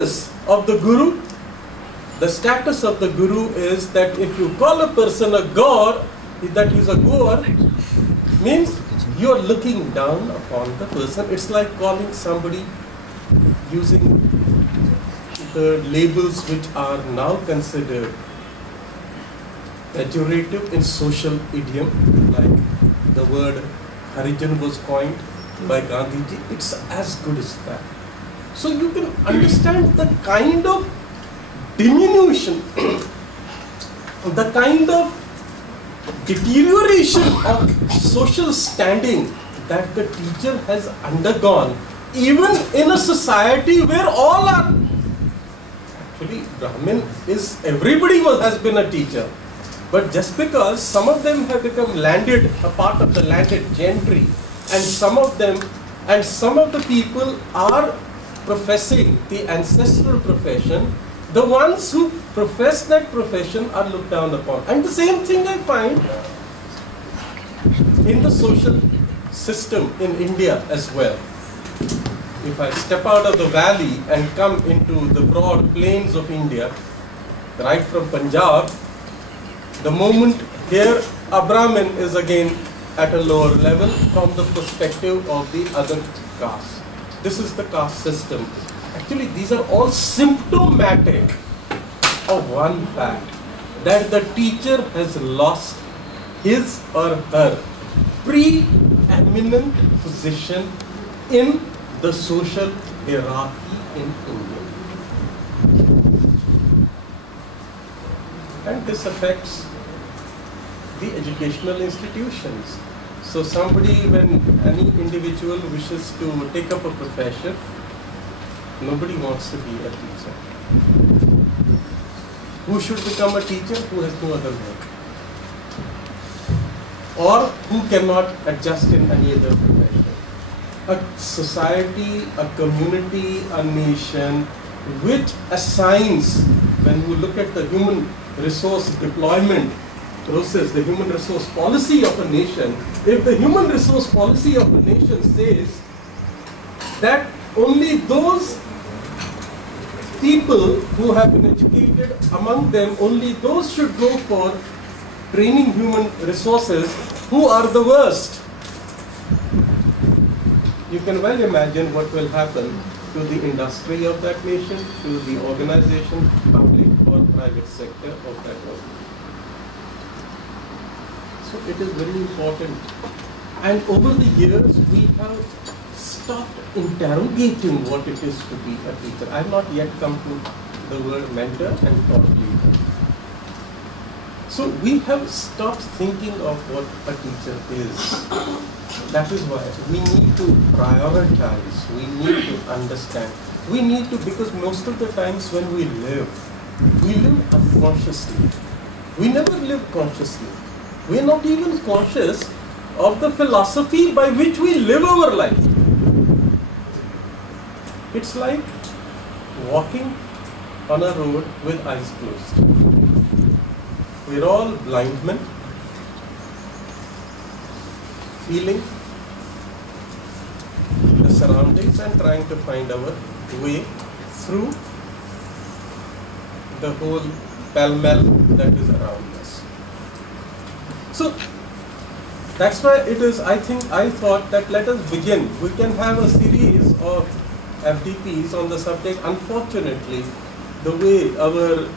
of the guru, the status of the guru is that if you call a person a god, that he's a goer, means you are looking down upon the person. It's like calling somebody using the labels which are now considered pejorative in social idiom, like the word Harijan was coined by Gandhiji. It's as good as that. So you can understand the kind of diminution, the kind of deterioration of social standing that the teacher has undergone, even in a society where all are actually Brahmin is everybody has been a teacher, but just because some of them have become landed, a part of the landed gentry, and some of the people are professing the ancestral profession, the ones who profess that profession are looked down upon. And the same thing I find in the social system in India as well. If I step out of the valley and come into the broad plains of India, right from Punjab, the moment here a Brahmin is again at a lower level from the perspective of the other caste. This is the caste system. Actually, these are all symptomatic of one fact, that the teacher has lost his or her preeminent position in the social hierarchy in India. And this affects the educational institutions. So when any individual wishes to take up a profession, nobody wants to be a teacher. Who should become a teacher? Who has no other work, or who cannot adjust in any other profession. A society, a community, a nation which assigns, when you look at the human resource deployment process, the human resource policy of a nation, if the human resource policy of a nation says that only those people who have been educated, among them only those should go for training human resources who are the worst, you can well imagine what will happen to the industry of that nation, to the organization, public or private sector of that organization. So it is very important. And over the years, we have stopped interrogating what it is to be a teacher. I have not yet come to the word mentor and thought leader. So we have stopped thinking of what a teacher is. That is why we need to prioritize, we need to understand, we need to, because most of the times when we live unconsciously. We never live consciously. We are not even conscious of the philosophy by which we live our life. It's like walking on a road with eyes closed. We're all blind men, feeling the surroundings and trying to find our way through the whole pell-mell that is around us. So that's why it is, I thought that let us begin. We can have a series of FDPs on the subject. Unfortunately, the way our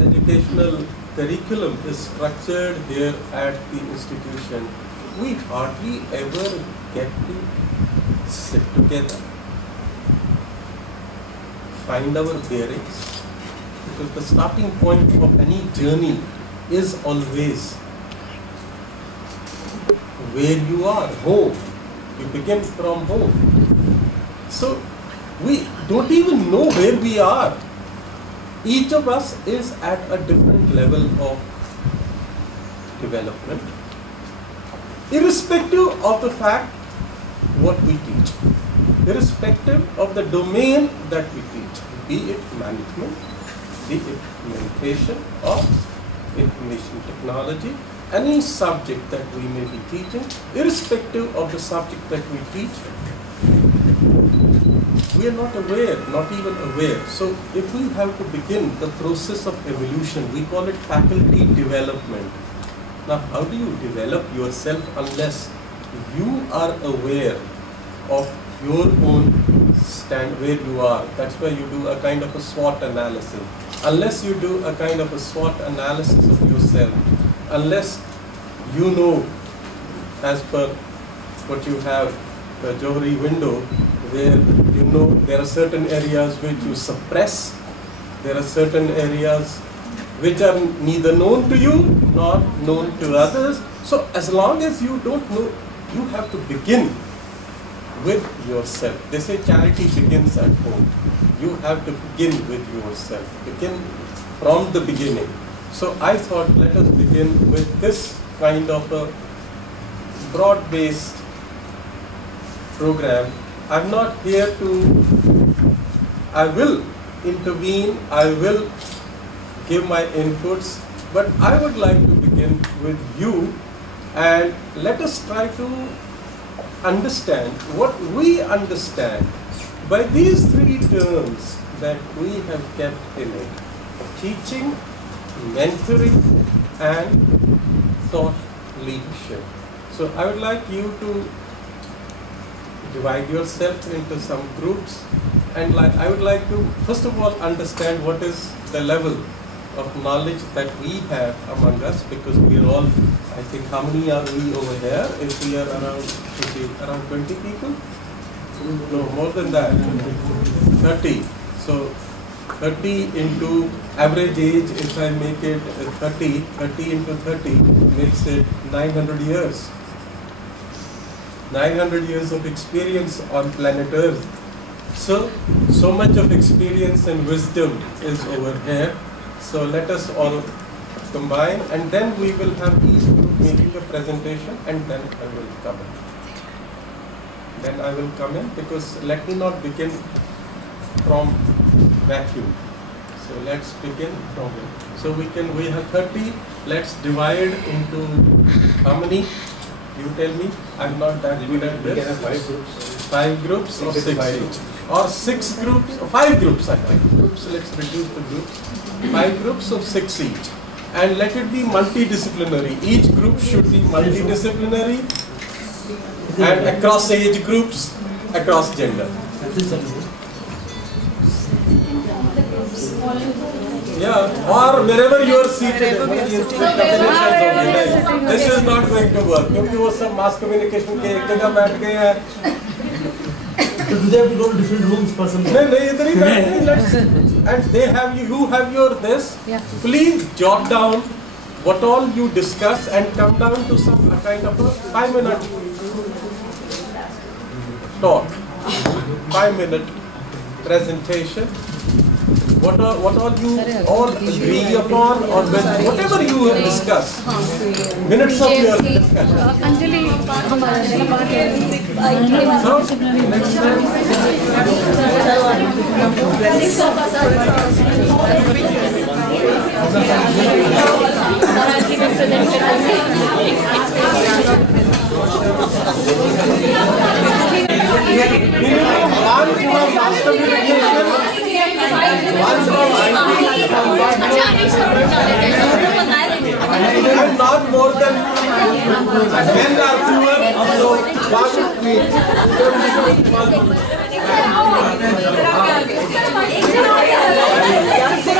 educational curriculum is structured here at the institution, we hardly ever get to sit together, find our bearings, because the starting point of any journey is always where you are, home. You begin from home. So we don't even know where we are. Each of us is at a different level of development, irrespective of the fact what we teach, irrespective of the domain that we teach, be it management, be it communication or information technology, any subject that we may be teaching, irrespective of the subject that we teach, we are not aware, not even aware. So if we have to begin the process of evolution, we call it faculty development. Now, how do you develop yourself unless you are aware of your own stand, where you are? That's why you do a kind of a SWOT analysis. Unless you do a kind of a SWOT analysis of yourself, unless you know, as per what you have, the Johari window, where you know there are certain areas which you suppress, there are certain areas which are neither known to you nor known to others. So as long as you don't know, you have to begin with yourself. They say charity begins at home. You have to begin with yourself, begin from the beginning. So I thought, let us begin with this kind of a broad-based program. I'm not here to, I will intervene, I will give my inputs, but I would like to begin with you, and let us try to understand what we understand by these three terms that we have kept in it: teaching, mentoring, and thought leadership. So I would like you to divide yourself into some groups, and I would like to first of all understand what is the level of knowledge that we have among us, because we are all, I think, how many are we over here? If we are around 20 people? No, more than that, 30. So 30 into average age, if I make it 30 into 30 makes it 900 years. 900 years of experience on planet Earth. So much of experience and wisdom is over here. So let us all combine, and then we will have each group making a presentation, and then I will come in. Then I will come in, because let me not begin from vacuum. So let's begin from it. So we have 30. Let's divide into how many? You tell me. I'm not that good at this. We can have 5 groups. 5 groups or 6 each. Or 6 groups, or 5 groups I think. Groups, let's reduce the groups. 5 groups of 6 each. And let it be multidisciplinary. Each group should be multidisciplinary and across age groups, across gender. Yeah, or wherever you are seated. This is not going to work. Because वो सब mass communication के एक जगह बैठ गए हैं. So do they have to go to different rooms for some? नहीं इधर ही बैठे हैं. And they have you have your this. Please jot down what all you discuss and come down to some kind of a 5-minute talk, 5-minute presentation. What all you all agree upon, or whatever you discuss. Minutes of your discussion. So, next time. And not more than 10 or fewer,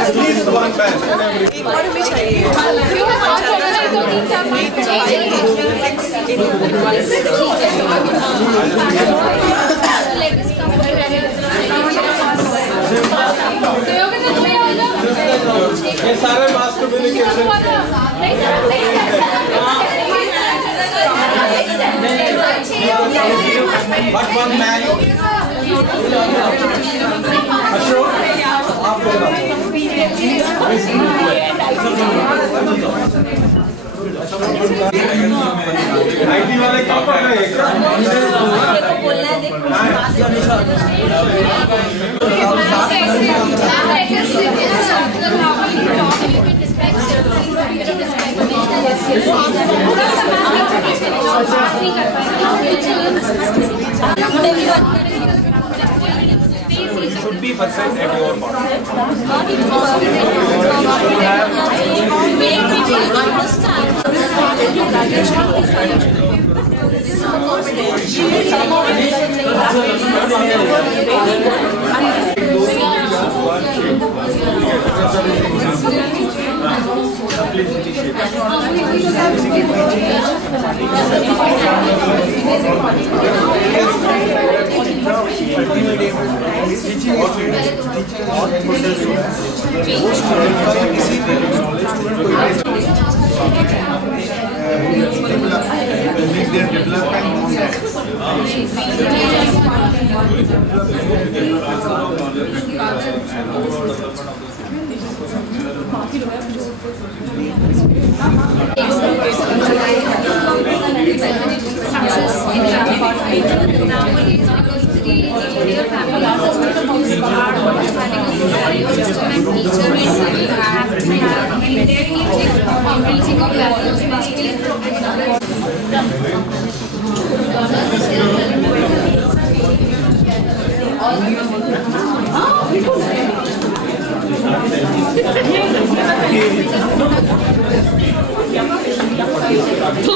at least one batch. ये सारे mass communication But one man Ashok आप बोलना IT वाले कहाँ पढ़ रहे हैं 100% at your part.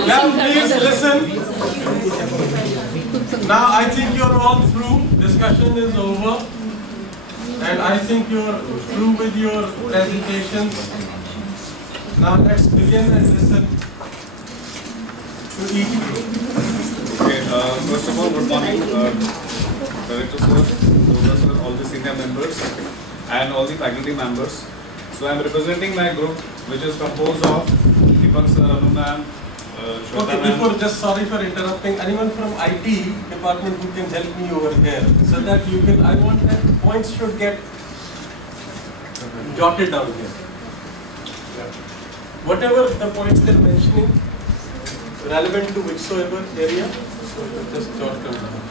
Now please listen. Now I think you're all through. Discussion is over. And I think you're through with your presentations. Now let's begin and listen to each group. Okay, first of all, good morning, Director Sir, Professor, all the senior members, and all the faculty members. So I am representing my group, which is composed of Deepak Sir, Anu ma'am, Okay, before, just sorry for interrupting. Anyone from IT department who can help me over here, so that you can, I want that points should get jotted down here. Whatever the points they're mentioning, relevant to whichsoever area, just jot them down.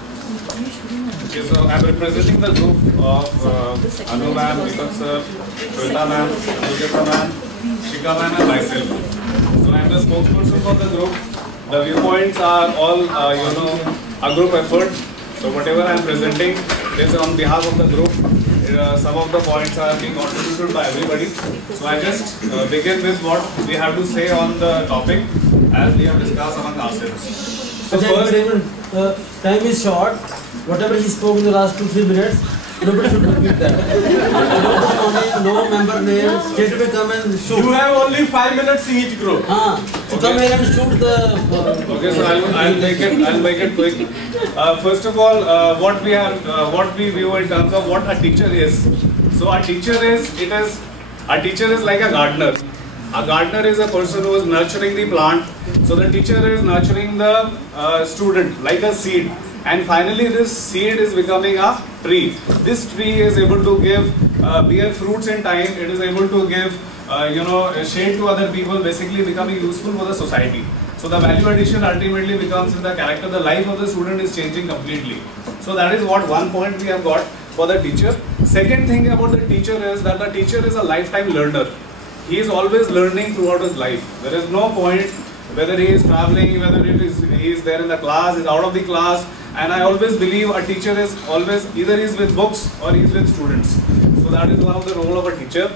Okay, so I am representing the group of Anu ma'am, Deepak Sir, Shweta ma'am, Anuja ma'am, Shika ma'am, and myself. So I am the spokesperson for the group. The viewpoints are all, a group effort. So whatever I am presenting is on behalf of the group. Some of the points are being contributed by everybody. So I just begin with what we have to say on the topic as we have discussed among ourselves. So first, time is short. Whatever he spoke in the last 2-3 minutes, nobody should repeat that. No member name, straight away come and shoot. You have only 5 minutes each group. So come here and shoot the. okay, so I'll make it quick. First of all, what we view in terms of what a teacher is. So a teacher is like a gardener. A gardener is a person who is nurturing the plant. So the teacher is nurturing the student like a seed. And finally this seed is becoming a tree. This tree is able to bear fruits in time. It is able to give shade to other people, basically becoming useful for the society. So the value addition ultimately becomes in the character. The life of the student is changing completely. So that is what one point we have got for the teacher. Second thing about the teacher is that the teacher is a lifetime learner. He is always learning throughout his life. There is no point whether he is traveling, whether he is there in the class, is out of the class. And I always believe a teacher is always either he is with books or he is with students. So that is one of the role of a teacher.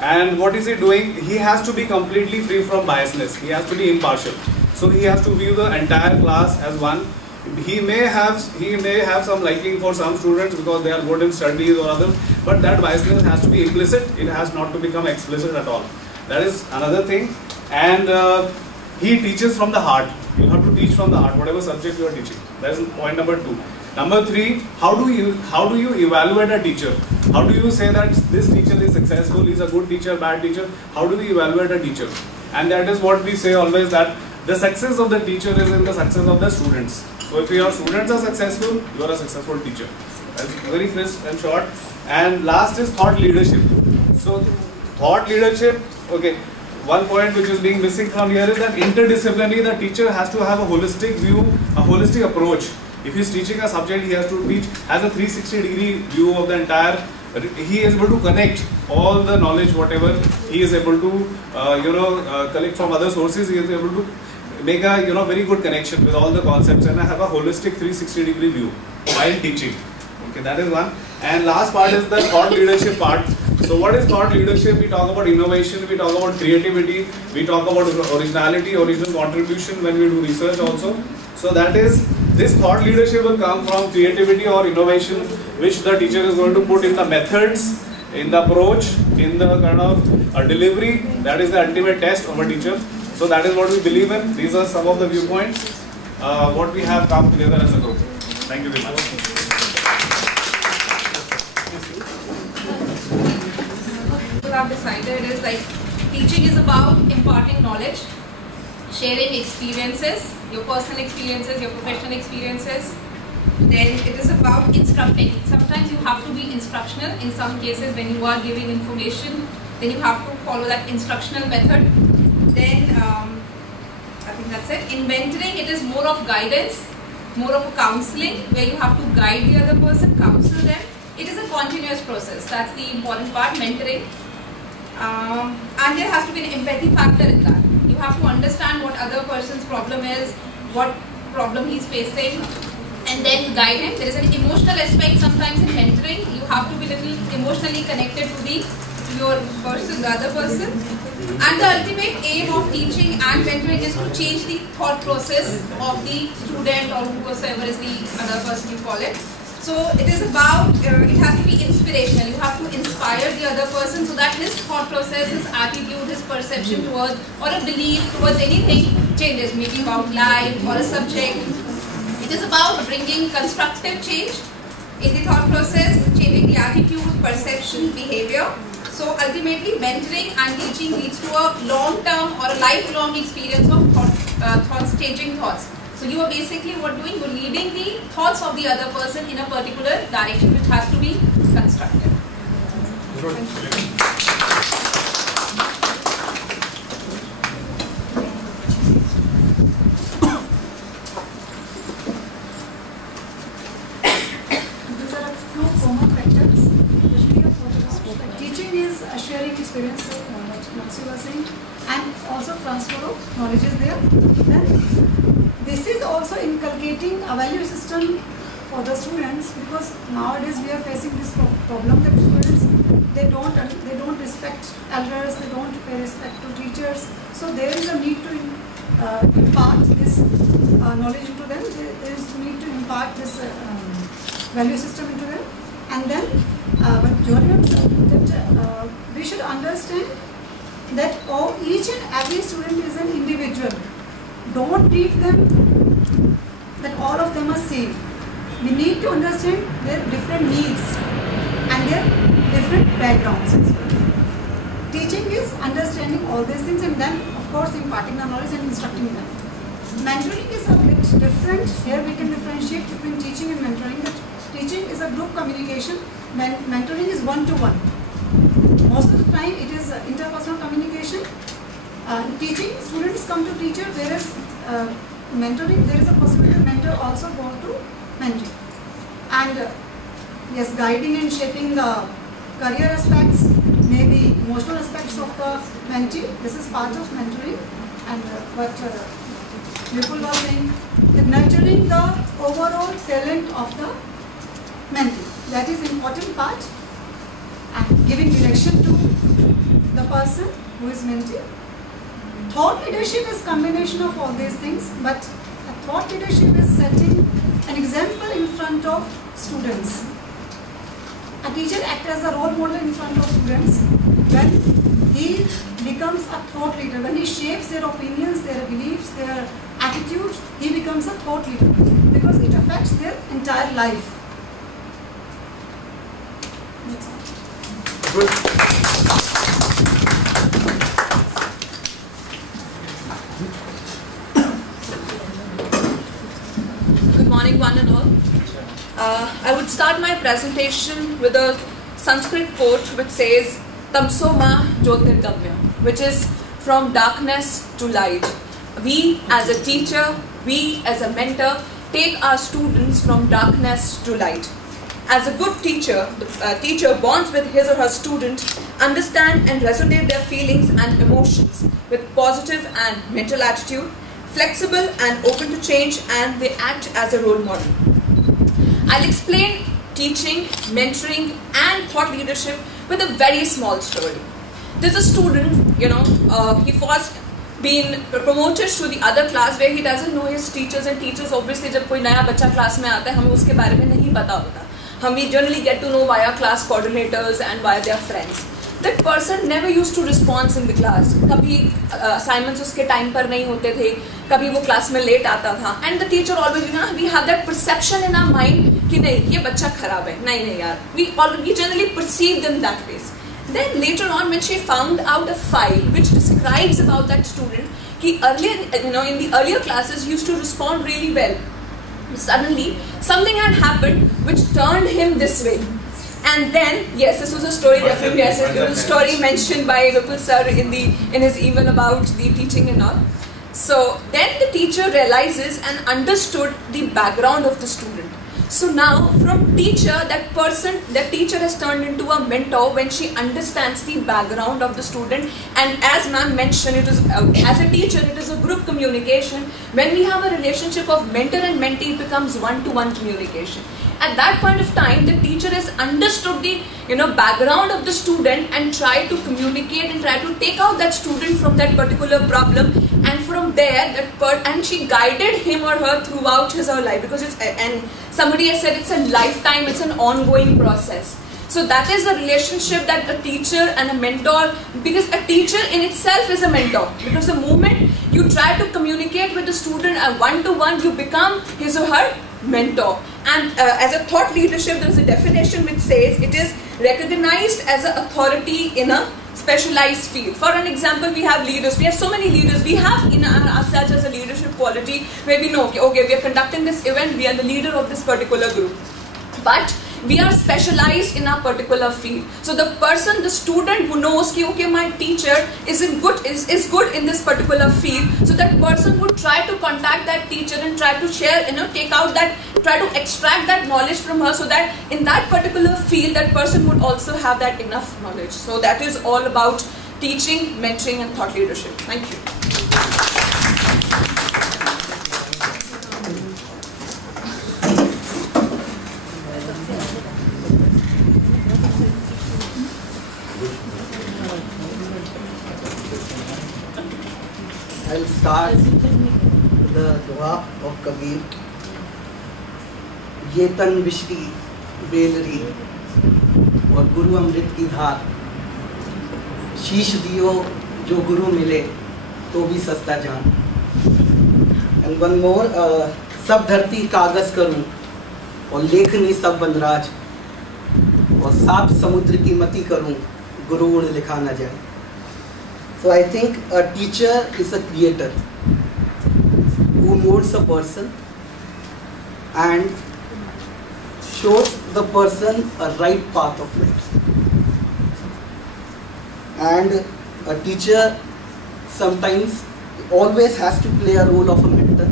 And what is he doing? He has to be completely free from biasness. He has to be impartial. So he has to view the entire class as one. He may have some liking for some students because they are good in studies or other, but that biasness has to be implicit. It has not to become explicit at all. That is another thing. And he teaches from the heart. You have to teach from the heart, whatever subject you are teaching. That is point number 2. Number 3, how do you evaluate a teacher? How do you say that this teacher is successful, is a good teacher, bad teacher? How do we evaluate a teacher? And that is what we say always, that the success of the teacher is in the success of the students. So if your students are successful, you are a successful teacher. That's very crisp and short. And last is thought leadership. So thought leadership, okay. One point which is being missing from here is that interdisciplinary, the teacher has to have a holistic view, a holistic approach. If he is teaching a subject, he has to teach as a 360-degree view of the entire. He is able to connect all the knowledge, whatever he is able to, collect from other sources. He is able to make a very good connection with all the concepts and have a holistic 360-degree view while teaching. Okay, that is one. And last part is the thought leadership part. So what is thought leadership? We talk about innovation, we talk about creativity, we talk about originality, original contribution when we do research also. So that is, this thought leadership will come from creativity or innovation, which the teacher is going to put in the methods, in the approach, in the kind of delivery. That is the ultimate test of a teacher. So that is what we believe in. These are some of the viewpoints what we have come together as a group. Thank you very much. What I've decided is like teaching is about imparting knowledge, sharing experiences, your personal experiences, your professional experiences. Then it is about instructing. Sometimes you have to be instructional. In some cases when you are giving information, then you have to follow that instructional method. Then I think that's it. In mentoring, it is more of guidance, more of a counseling where you have to guide the other person, counsel them. It is a continuous process. That's the important part, mentoring. And there has to be an empathy factor in that. You have to understand what other person's problem is, what problem he's facing, and then guide him. There is an emotional aspect sometimes in mentoring. You have to be little emotionally connected to your person, the other person. And the ultimate aim of teaching and mentoring is to change the thought process of the student or whoever is the other person you call it. So it is about, it has to be inspirational. You have to inspire the other person so that his thought process, his attitude, his perception towards or a belief towards anything changes, maybe about life or a subject. It is about bringing constructive change in the thought process, changing the attitude, perception, behavior. So ultimately mentoring and teaching leads to a long-term or a lifelong experience of thoughts, changing thoughts. So you are basically what doing, you're leading the thoughts of the other person in a particular direction which has to be constructive. These are a few common factors which we have thought about. Teaching is sharing experience, what Nancy was saying, and also transfer of knowledge is there. Then this is also inculcating a value system for the students, because nowadays we are facing this problem that students they don't respect elders, they don't pay respect to teachers. So there is a need to impart this knowledge into them. There is a need to impart this value system into them. And then what Jordan said, that we should understand that each and every student is an individual. Don't treat them that all of them are same. We need to understand their different needs and their different backgrounds as well. Teaching is understanding all these things and then of course imparting the knowledge and instructing them. Mentoring is a bit different. Here we can differentiate between teaching and mentoring. That teaching is a group communication, mentoring is one-to-one. Most of the time it is interpersonal communication. Teaching, students come to teacher, whereas mentoring, there is a possibility mentor also go to mentee. And yes, guiding and shaping the career aspects, maybe emotional aspects of the mentee. This is part of mentoring. And what Vipul was saying, that nurturing the overall talent of the mentee. That is important part. And giving direction to the person who is mentee. Thought leadership is combination of all these things, but a thought leadership is setting an example in front of students. A teacher acts as a role model in front of students when he becomes a thought leader. When he shapes their opinions, their beliefs, their attitudes, he becomes a thought leader because it affects their entire life. Good morning, one and all. I would start my presentation with a Sanskrit quote which says, Tamso ma jyotirgamya, which is from darkness to light. We as a teacher, we as a mentor, take our students from darkness to light. As a good teacher, the teacher bonds with his or her student, understand and resonate their feelings and emotions with positive and mental attitude, flexible and open to change, and they act as a role model. I'll explain teaching, mentoring and thought leadership with a very small story. There's a student, he first been promoted to the other class where he doesn't know his teachers, and teachers obviously जब कोई नया बच्चा class में आता है हमें उसके बारे में नहीं पता होता. We generally get to know via class coordinators and via their friends. That person never used to respond in the class. कभी assignments उसके time पर नहीं होते थे, कभी वो class में late आता था. And the teacher always, we have that perception in our mind कि नहीं ये बच्चा खराब है, नहीं यार. We generally perceive them that way. Then later on, when she found out a file which describes about that student, he earlier, in the earlier classes, used to respond really well. Suddenly, something had happened which turned him this way. And then, yes, this was a story. Yes, it was a story mentioned by Vipul sir in his email about the teaching and all. So then the teacher realizes and understood the background of the student. So now, from teacher, that teacher has turned into a mentor when she understands the background of the student. And as ma'am mentioned, as a teacher, it is a group communication. When we have a relationship of mentor and mentee, it becomes one-to-one communication. At that point of time, the teacher has understood the background of the student and tried to communicate and try to take out that student from that particular problem. And from there, and she guided him or her throughout his or her life, because and somebody has said it's a lifetime, it's an ongoing process. So that is a relationship that a teacher and a mentor, because a teacher in itself is a mentor, because the moment you try to communicate with the student one-to-one, you become his or her mentor. And as a thought leadership, there is a definition which says it is recognized as an authority in a specialized field. For an example, we have leaders. We have so many leaders. We have in ourselves as a leadership quality where we know, okay, we are conducting this event. We are the leader of this particular group. But we are specialized in our particular field. So the person, the student who knows that, okay, my teacher is good in this particular field. So that person would try to contact that teacher and try to share, try to extract that knowledge from her, so that in that particular field, that person would also have that enough knowledge. So that is all about teaching, mentoring and thought leadership. Thank you. I'll start with the dua of Kabir. ये तन विश्री बेलरी और गुरु अमृत की धार, शीश दियो जो गुरु मिले तो भी सस्ता जान. And one more, सब धरती कागज करूं और लेखनी सब वनराज, और सात समुद्र की मति करूं गुरु गुण लिखा न जाए. So I think a teacher is a creator who molds a person and shows the person a right path of life. And a teacher sometimes always has to play a role of a mentor,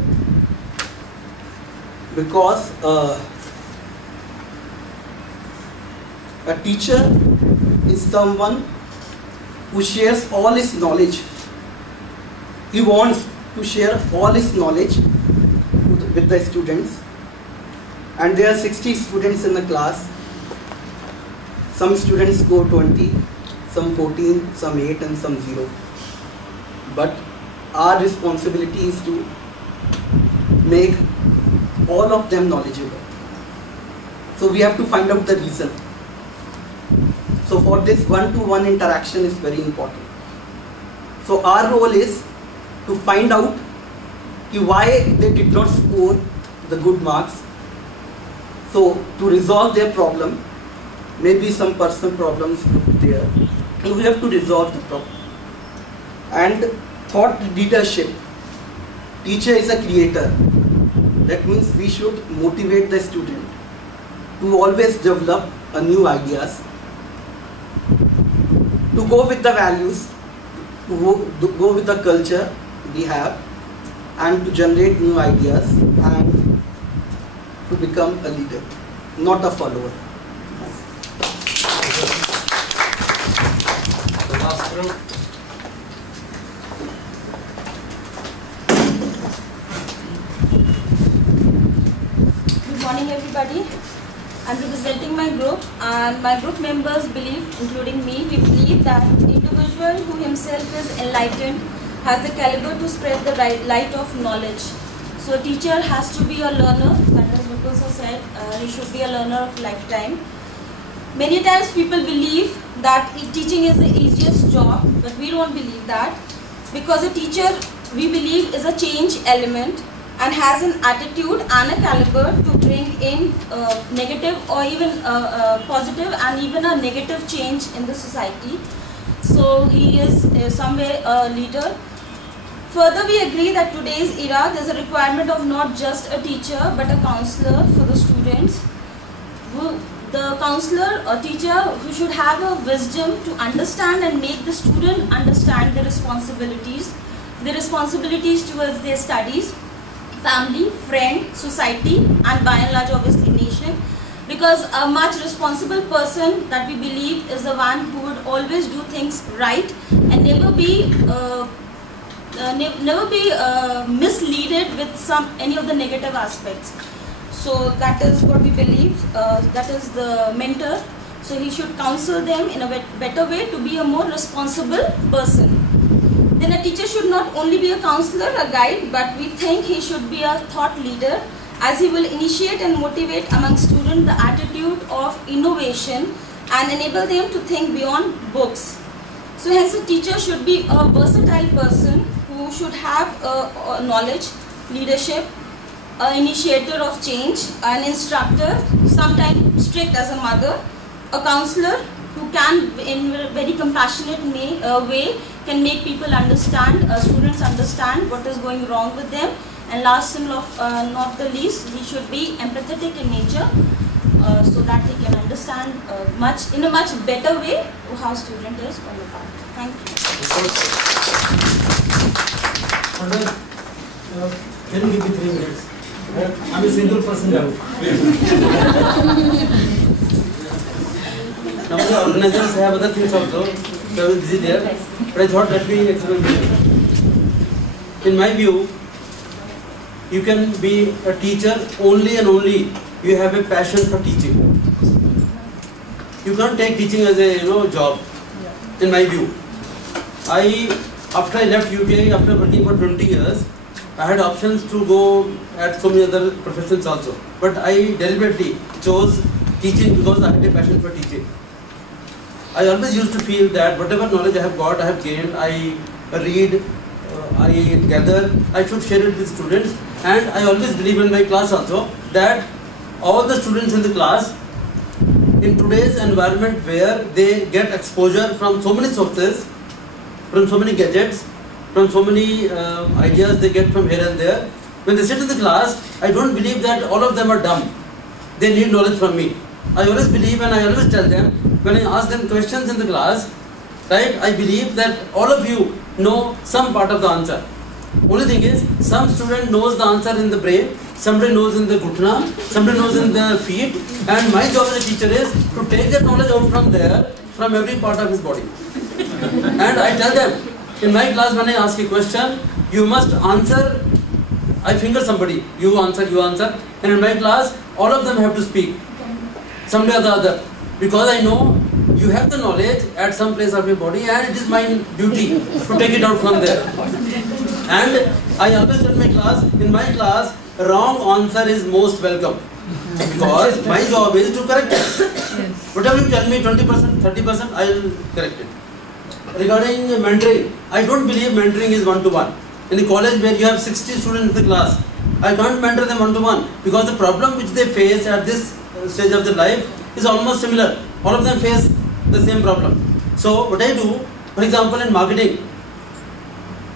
because a teacher is someone who shares all his knowledge. He wants to share all his knowledge with the students. And there are 60 students in the class. Some students go 20, some 14, some 8 and some 0. But our responsibility is to make all of them knowledgeable. So we have to find out the reason. So for this one-to-one interaction is very important. So our role is to find out why they did not score the good marks. So to resolve their problem, maybe some personal problems there, and we have to resolve the problem. And thought leadership, teacher is a creator. That means we should motivate the student to always develop new ideas, to go with the values, to go with the culture we have, and to generate new ideas and to become a leader, not a follower. The last group. Good morning, everybody. I'm representing my group, and my group members believe, including me, we believe that individual who himself is enlightened has the caliber to spread the light of knowledge. So a teacher has to be a learner, that as Vipul sir said, he should be a learner of lifetime. Many times people believe that teaching is the easiest job, but we don't believe that, because a teacher, we believe, is a change element and has an attitude and a caliber to bring in negative or even positive and even a negative change in the society. So he is somewhere a leader. Further, we agree that today's era, there is a requirement of not just a teacher but a counselor for the students. The counselor or teacher who should have a wisdom to understand and make the student understand their responsibilities towards their studies, family, friend, society, and by and large obviously nation. Because a much responsible person that we believe is the one who would always do things right and never be misleaded with any of the negative aspects. So that is what we believe, that is the mentor. So he should counsel them in a better way to be a more responsible person. Then a teacher should not only be a counselor, a guide, but we think he should be a thought leader, as he will initiate and motivate among students the attitude of innovation and enable them to think beyond books. So hence a teacher should be a versatile person who should have knowledge, leadership, an initiator of change, an instructor, sometimes strict as a mother, a counselor who can in a very compassionate way can make people understand, students understand what is going wrong with them. And last and not the least, he should be empathetic in nature, so that he can understand in a much better way how student is on the path. Thank you. Can you give me 3 minutes? I'm a single person now. Now the organizers have other things also, so I was busy there, but I thought that we experiment. In my view, you can be a teacher only and only you have a passion for teaching. You can't take teaching as a job. In my view, after I left UTI, after working for 20 years, I had options to go at so many other professions also. But I deliberately chose teaching because I had a passion for teaching. I always used to feel that whatever knowledge I have got, I have gained, I read, I gather, I should share it with students. And I always believe in my class also that all the students in the class, in today's environment where they get exposure from so many sources, from so many gadgets, from so many ideas they get from here and there, when they sit in the class, I don't believe that all of them are dumb. They need knowledge from me. I always believe and I always tell them, when I ask them questions in the class, right, I believe that all of you know some part of the answer. Only thing is, some student knows the answer in the brain, somebody knows in the gutna, somebody knows in the feet, and my job as a teacher is to take that knowledge out from there, from every part of his body. And I tell them, in my class when I ask a question, you must answer, I finger somebody, you answer, and in my class, all of them have to speak, someday or the other, because I know you have the knowledge at some place of your body and it is my duty to take it out from there. And I always tell my class, in my class, wrong answer is most welcome. Because my job is to correct it. Whatever you tell me, 20%, 30%, I will correct it. Regarding mentoring, I don't believe mentoring is one-to-one. In the college where you have 60 students in the class, I can't mentor them one-to-one because the problem which they face at this stage of their life is almost similar. All of them face the same problem. So what I do, for example in marketing,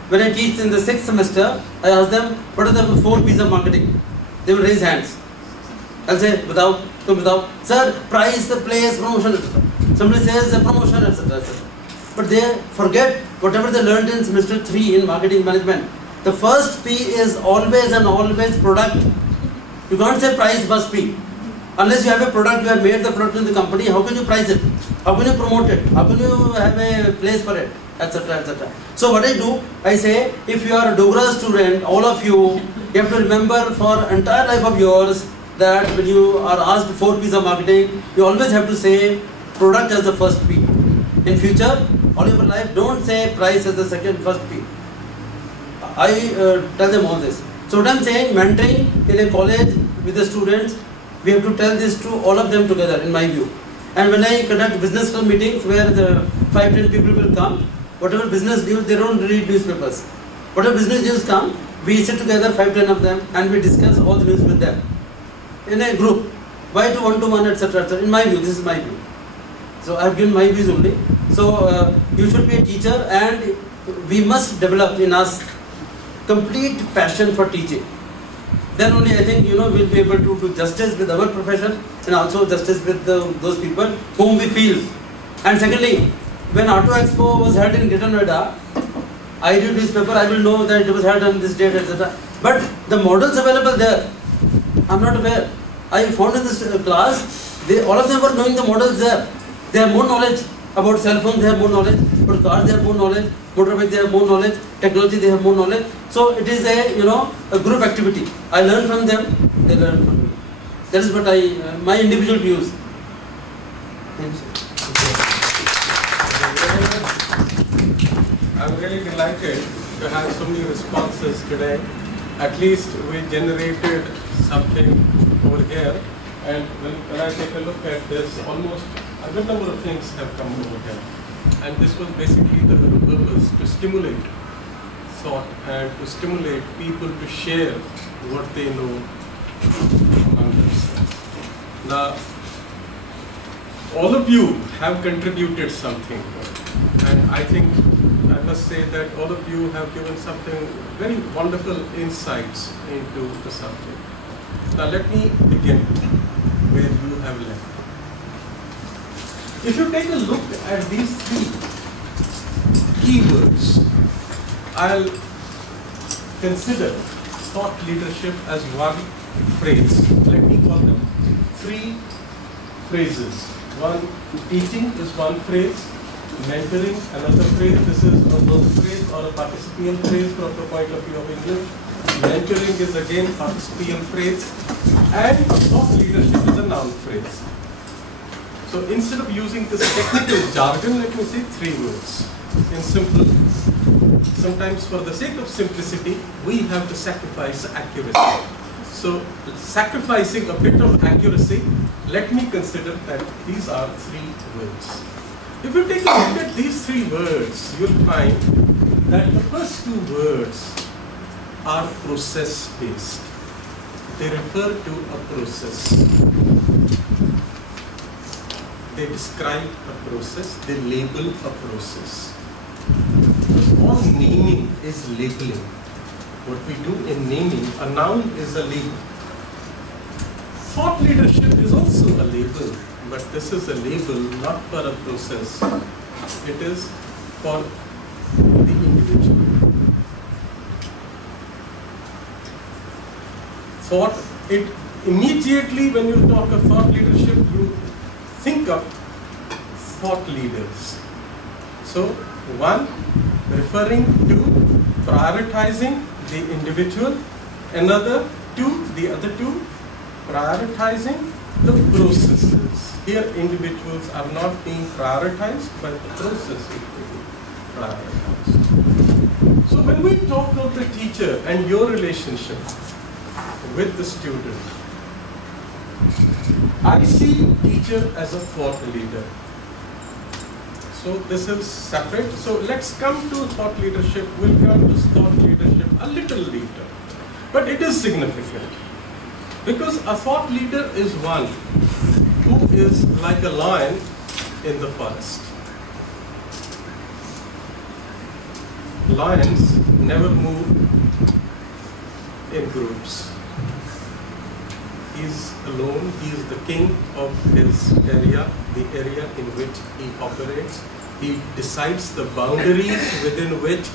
when I teach in the 6th semester, I ask them, what are the 4 P's of marketing? They will raise hands. I'll say, without, sir, price, the place, promotion, etc. Somebody says the promotion, etc. etc. But they forget whatever they learned in semester 3 in marketing management. The first P is always and always product. You can't say price first P. Unless you have a product, you have made the product in the company, how can you price it? How can you promote it? How can you have a place for it? Etc. etc. So what I do, I say, if you are a Dogra student, all of you, you have to remember for entire life of yours that when you are asked 4 P's of marketing, you always have to say product as the first P. In future, all your life, don't say price as the first P. I tell them all this. So what I'm saying, mentoring in a college with the students, we have to tell this to all of them together, in my view. And when I conduct business club meetings where the 5-10 people will come, whatever business news, they don't read newspapers. Whatever business news come, we sit together, 5-10 of them, and we discuss all the news with them in a group. Why to one-to-one, etc., etc. In my view, this is my view. So I have given my views only. So you should be a teacher, and we must develop in us complete passion for teaching. Then only I think we'll be able to do justice with our profession and also justice with those people whom we feel. And secondly, when Auto Expo was held in Greater Noida, I read newspaper, I will know that it was held on this date, etc. But the models available there, I'm not aware. I found in this class, all of them were knowing the models there. They have more knowledge about cell phones, they have more knowledge. About cars, they have more knowledge. Motorbikes, they have more knowledge. Technology, they have more knowledge. So it is a group activity. I learn from them, they learn from me. That is what my individual views. I'm really delighted to have so many responses today. At least we generated something over here. And when I take a look at this, almost a good number of things have come over here. And this was basically the purpose, to stimulate thought and to stimulate people to share what they know among themselves. Now, all of you have contributed something, and I think I must say that all of you have given something very wonderful insights into the subject. Now let me begin where you have left. If you take a look at these 3 keywords, I'll consider thought leadership as one phrase. Let me call them 3 phrases. One, teaching is one phrase, mentoring another phrase. This is a verb phrase or a participial phrase from the point of view of English. Mentoring is again participial phrase, and thought leadership is a noun phrase. So instead of using this technical jargon, let me say 3 words in simple. Sometimes for the sake of simplicity, we have to sacrifice accuracy. So sacrificing a bit of accuracy, let me consider that these are 3 words. If you take a look at these 3 words, you'll find that the first 2 words are process-based. They refer to a process. They describe a process, they label a process. Because all naming is labeling. What we do in naming, a noun is a label. Thought leadership is also a label, but this is a label not for a process. It is for the individual. Thought, it immediately when you talk of thought leadership, you think of thought leaders. So, one, referring to prioritizing the individual, another, the other two, prioritizing the processes. Here, individuals are not being prioritized, but the process is being prioritized. So, when we talk of the teacher and your relationship with the student, I see teacher as a thought leader. So this is separate. So let's come to thought leadership. We'll come to thought leadership a little later. But it is significant. Because a thought leader is one who is like a lion in the forest. Lions never move in groups. He is alone, he is the king of his area, the area in which he operates. He decides the boundaries within which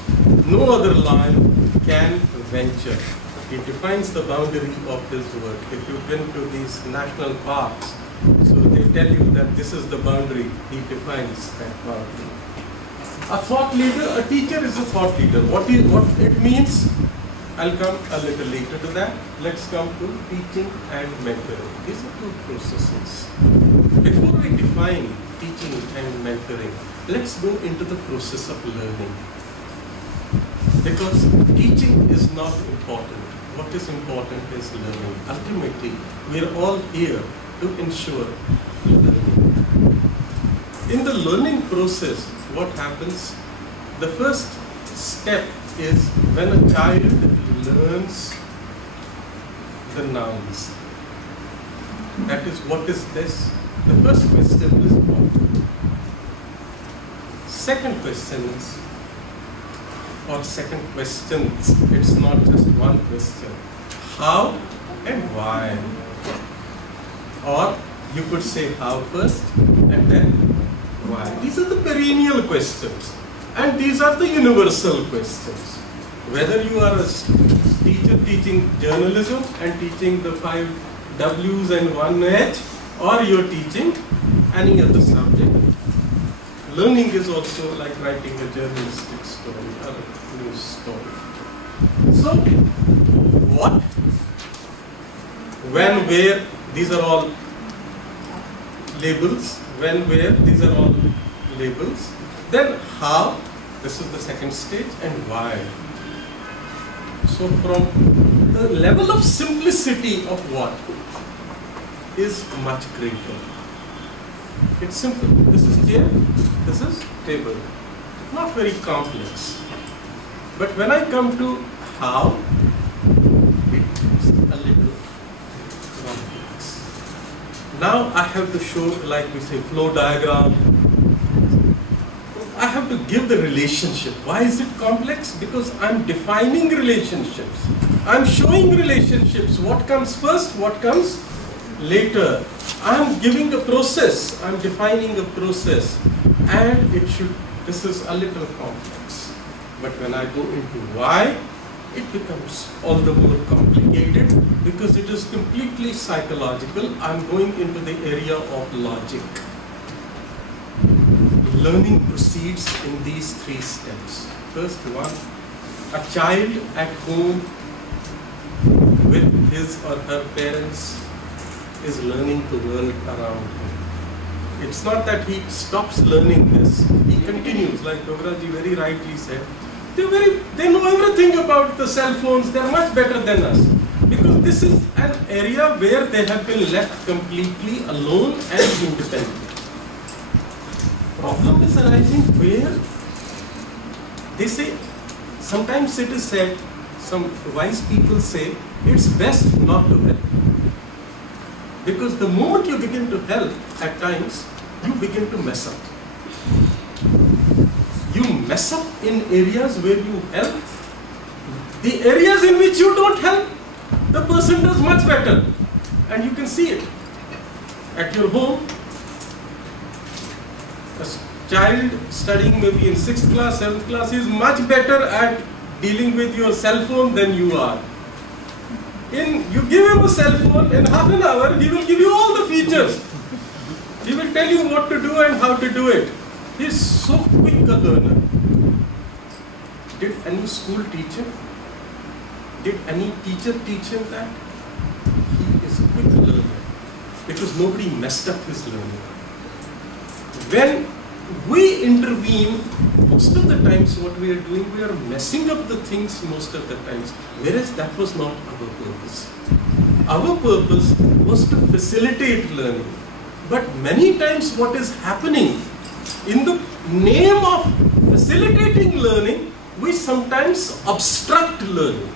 no other lion can venture. He defines the boundary of his work. If you've been to these national parks, so they tell you that this is the boundary, he defines that boundary. A thought leader, a teacher is a thought leader. What it means? I'll come a little later to that. Let's come to teaching and mentoring. These are two processes. Before we define teaching and mentoring, let's go into the process of learning. Because teaching is not important. What is important is learning. Ultimately, we are all here to ensure learning. In the learning process, what happens? The first step is when a child learns the nouns. That is, what is this? The first question is what? Second question is, or second questions, it's not just one question. How and why? Or you could say how first and then why. These are the perennial questions. And these are the universal questions. Whether you are a teacher teaching journalism and teaching the 5 W's and 1 H, or you're teaching any other subject, learning is also like writing a journalistic story or a news story. So, what, when, where, these are all labels. When, where, these are all labels. Then how, this is the second stage, and why. So from the level of simplicity of what is much greater. It's simple. This is chair, this is table. Not very complex. But when I come to how, it's a little complex. Now I have to show, like we say, flow diagram. I have to give the relationship. Why is it complex? Because I'm defining relationships. I'm showing relationships. What comes first, what comes later. I'm giving a process. I'm defining a process. And it should, this is a little complex. But when I go into why, it becomes all the more complicated because it is completely psychological. I'm going into the area of logic. Learning proceeds in these 3 steps. First one, a child at home with his or her parents is learning the world around him. It's not that he stops learning this. He continues, like Dograji very rightly said. They know everything about the cell phones. They're much better than us. Because this is an area where they have been left completely alone and independent. Problem is arising where they say, sometimes it is said, some wise people say, it's best not to help. Because the moment you begin to help, at times, you begin to mess up. You mess up in areas where you help. The areas in which you don't help, the person does much better. And you can see it. At your home, a child studying maybe in 6th class, 7th class is much better at dealing with your cell phone than you are. You give him a cell phone, in half an hour he will give you all the features. He will tell you what to do and how to do it. He is so quick a learner. Did any school teach him? Did any teacher teach him that? He is a quick learner because nobody messed up his learning. When we intervene, most of the times what we are doing, we are messing up the things most of the times, whereas that was not our purpose. Our purpose was to facilitate learning. But many times what is happening, in the name of facilitating learning, we sometimes obstruct learning.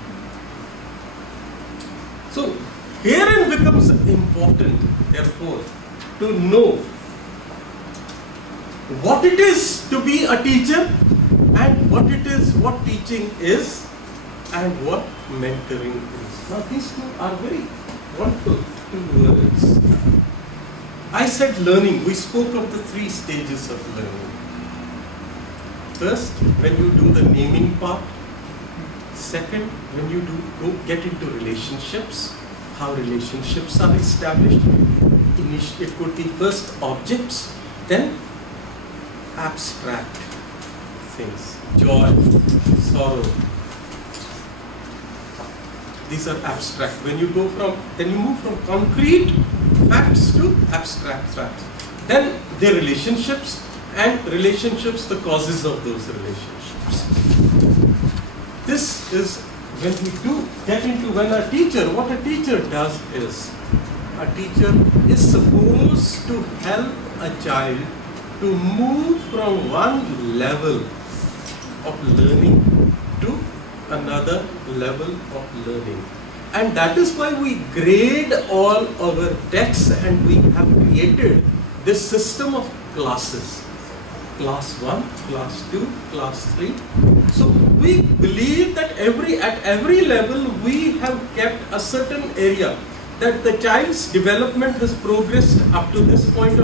So, herein becomes important, therefore, to know what it is to be a teacher and what it is, what teaching is and what mentoring is. Now these two are very wonderful 2 words. I said learning, we spoke of the 3 stages of learning. First, when you do the naming part. Second, when you go get into relationships, how relationships are established. It could be first objects, then abstract things, joy, sorrow, these are abstract. When you go from, then you move from concrete facts to abstract facts. Then the relationships, and relationships, the causes of those relationships. This is when we do get into, when a teacher, what a teacher does is, a teacher is supposed to help a child to move from one level of learning to another level of learning. And that is why we grade all our texts, and we have created this system of classes. Class 1, class 2, class 3. So we believe that at every level we have kept a certain area, that the child's development has progressed up to this point,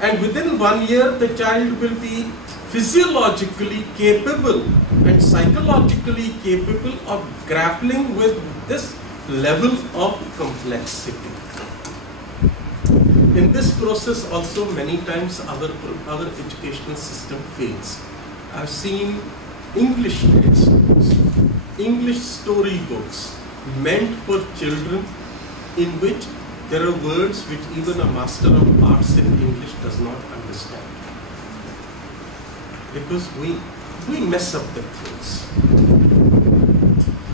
and within 1 year the child will be physiologically capable and psychologically capable of grappling with this level of complexity. In this process also, many times our educational system fails. I've seen English textbooks, English storybooks meant for children, in which there are words which even a master of arts in English does not understand. Because we mess up the things.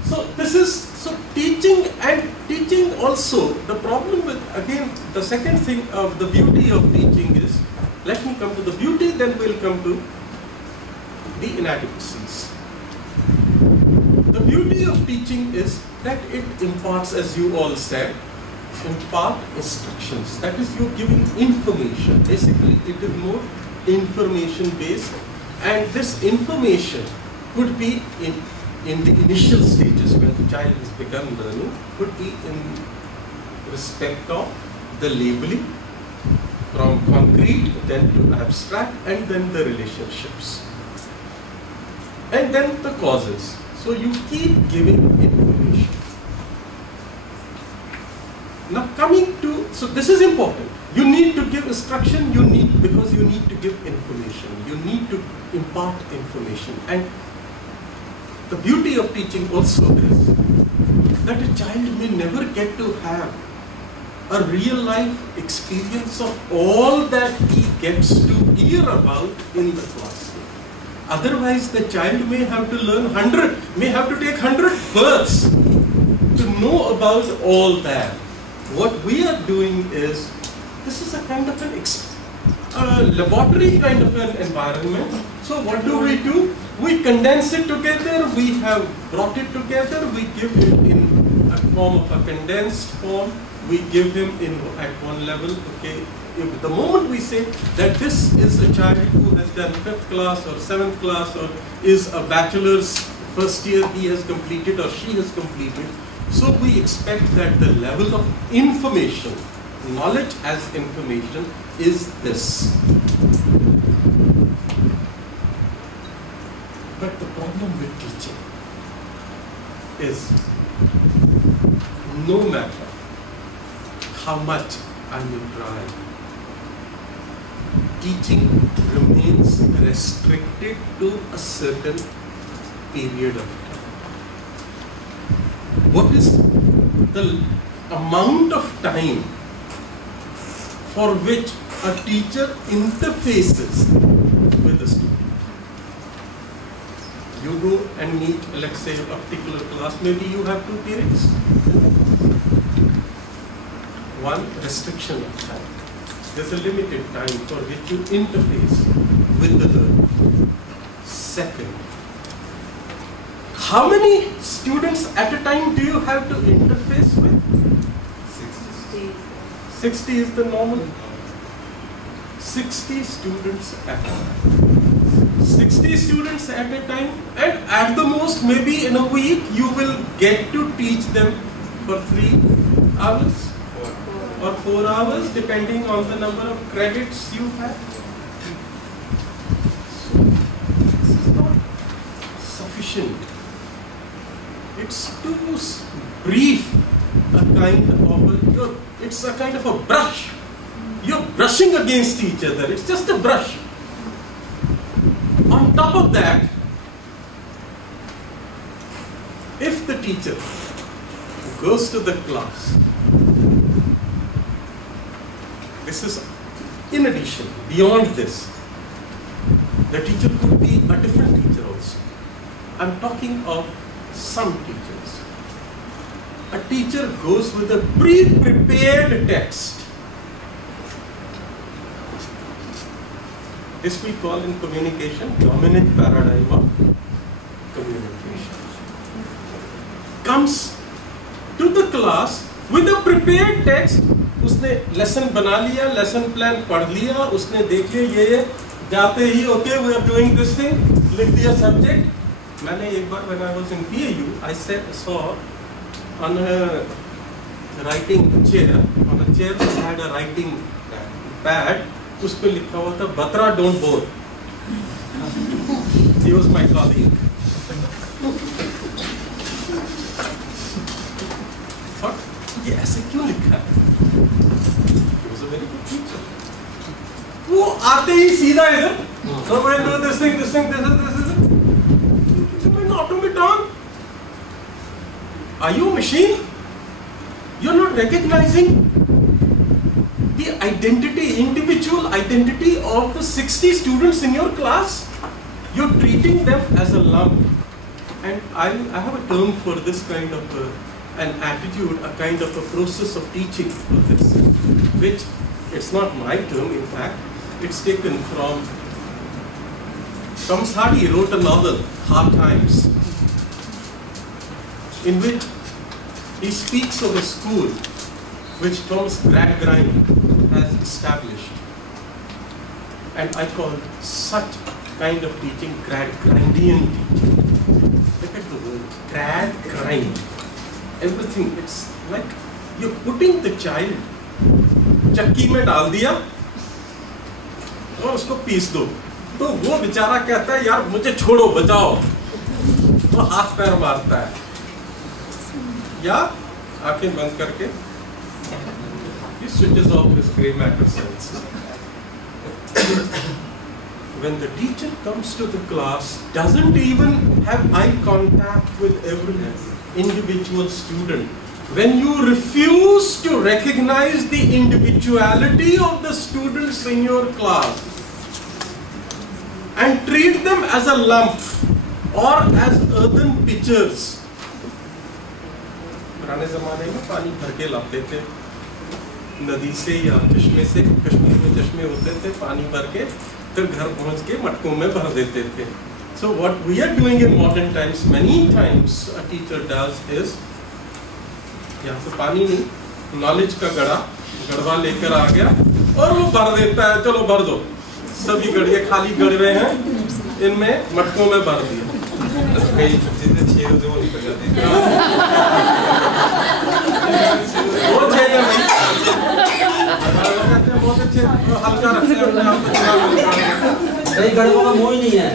So this is, so teaching, and teaching also, the problem with, again, the second thing of the beauty of teaching is, let me come to the beauty, then we'll come to the inadequacies. The beauty of teaching is that it imparts, as you all said, impart instructions. That is, you're giving information. Basically, it is more information based, and this information could be in the initial stages when the child has begun learning, could be in respect of the labeling, from concrete then to abstract, and then the relationships, and then the causes. So you keep giving information. Now coming to, so this is important. You need to give instruction, because you need to give information. You need to impart information. And the beauty of teaching also is that a child may never get to have a real life experience of all that he gets to hear about in the classroom. Otherwise, the child may have to learn may have to take 100 births to know about all that. What we are doing is, this is a kind of an laboratory kind of an environment. So what do? We condense it together, we have brought it together, we give it in a form of a condensed form, we give him at one level, okay. If the moment we say that this is a child who has done 5th class or 7th class, or is a bachelor's first year he has completed or she has completed, so we expect that the level of information, knowledge as information, is this. But the problem with teaching is, no matter how much I may try, teaching remains restricted to a certain period of time. What is the amount of time for which a teacher interfaces with the student? You go and meet, let's say, a particular class, maybe you have 2 periods. One, restriction of time. There's a limited time for which you interface with the learner. Second, how many students at a time do you have to interface with? 60 is the normal. 60 students at a time. 60 students at a time, and at the most, maybe in a week, you will get to teach them for 3 hours or 4 hours, depending on the number of credits you have. So, this is not sufficient. It's too brief it's a kind of a brush. You're brushing against each other. It's just a brush. On top of that, if the teacher goes to the class, this is in addition, beyond this, the teacher could be a different teacher also. I'm talking of some teachers. A teacher goes with a pre-prepared text. This we call in communication dominant paradigm of communication. Comes to the class with a prepared text. उसने lesson बना लिया, lesson plan पढ़ लिया, उसने देख लिया ये जाते ही okay we are doing this thing, लिख दिया subject. मैंने एक बार when I was in PAU, I saw on a writing chair, on a chair that had a writing pad, उस पे लिखा हुआ था Batra don't bore. He was my colleague. Thought ये ऐसे क्यों लिखा है? He was a very good teacher. वो आते ही सीधा इधर, so we'll do this thing, this is. Automaton? Are you a machine? You're not recognizing the identity, individual identity of the 60 students in your class. You're treating them as a lump. And I have a term for this kind of an attitude, a kind of a process of teaching for this, which it's not my term, in fact, it's taken from Thomas Hardy wrote a novel, Hard Times, in which he speaks of a school which Thomas Gradgrind has established. And I call such kind of teaching Gradgrindian teaching. Look at the word, Gradgrind. Everything, it's like you're putting the child, चक्की में डाल दिया और उसको piece दो. तो वो बेचारा कहता है यार मुझे छोड़ो बचाओ, तो हाथ पैर मारता है या आंखें बंद करके he switches off his grey matter cells. When the teacher comes to the class, doesn't even have eye contact with every individual student. When you refuse to recognize the individuality of the students in your class, and treat them as a lump or as earthen pitchers. पुराने ज़माने में पानी भर के लाते थे नदी से या चश्मे से. कश्मीर में चश्मे होते थे, पानी भर के फिर घर पहुंच के मटकों में भर देते थे. So what we are doing in modern times, many times a teacher does is, यहाँ से पानी नहीं, knowledge का गड़वा लेकर आ गया और वो भर देता है, चलो भर दो. सभी गड़िए खाली गड़वे हैं, इनमें मटकों में भर दिया. कई जितने छेद होते वो निकल जाते हैं. वो छेद नहीं, बहुत अच्छे हल्का रखते हैं अपने आप को. कई गड़वों का मोह ही नहीं है.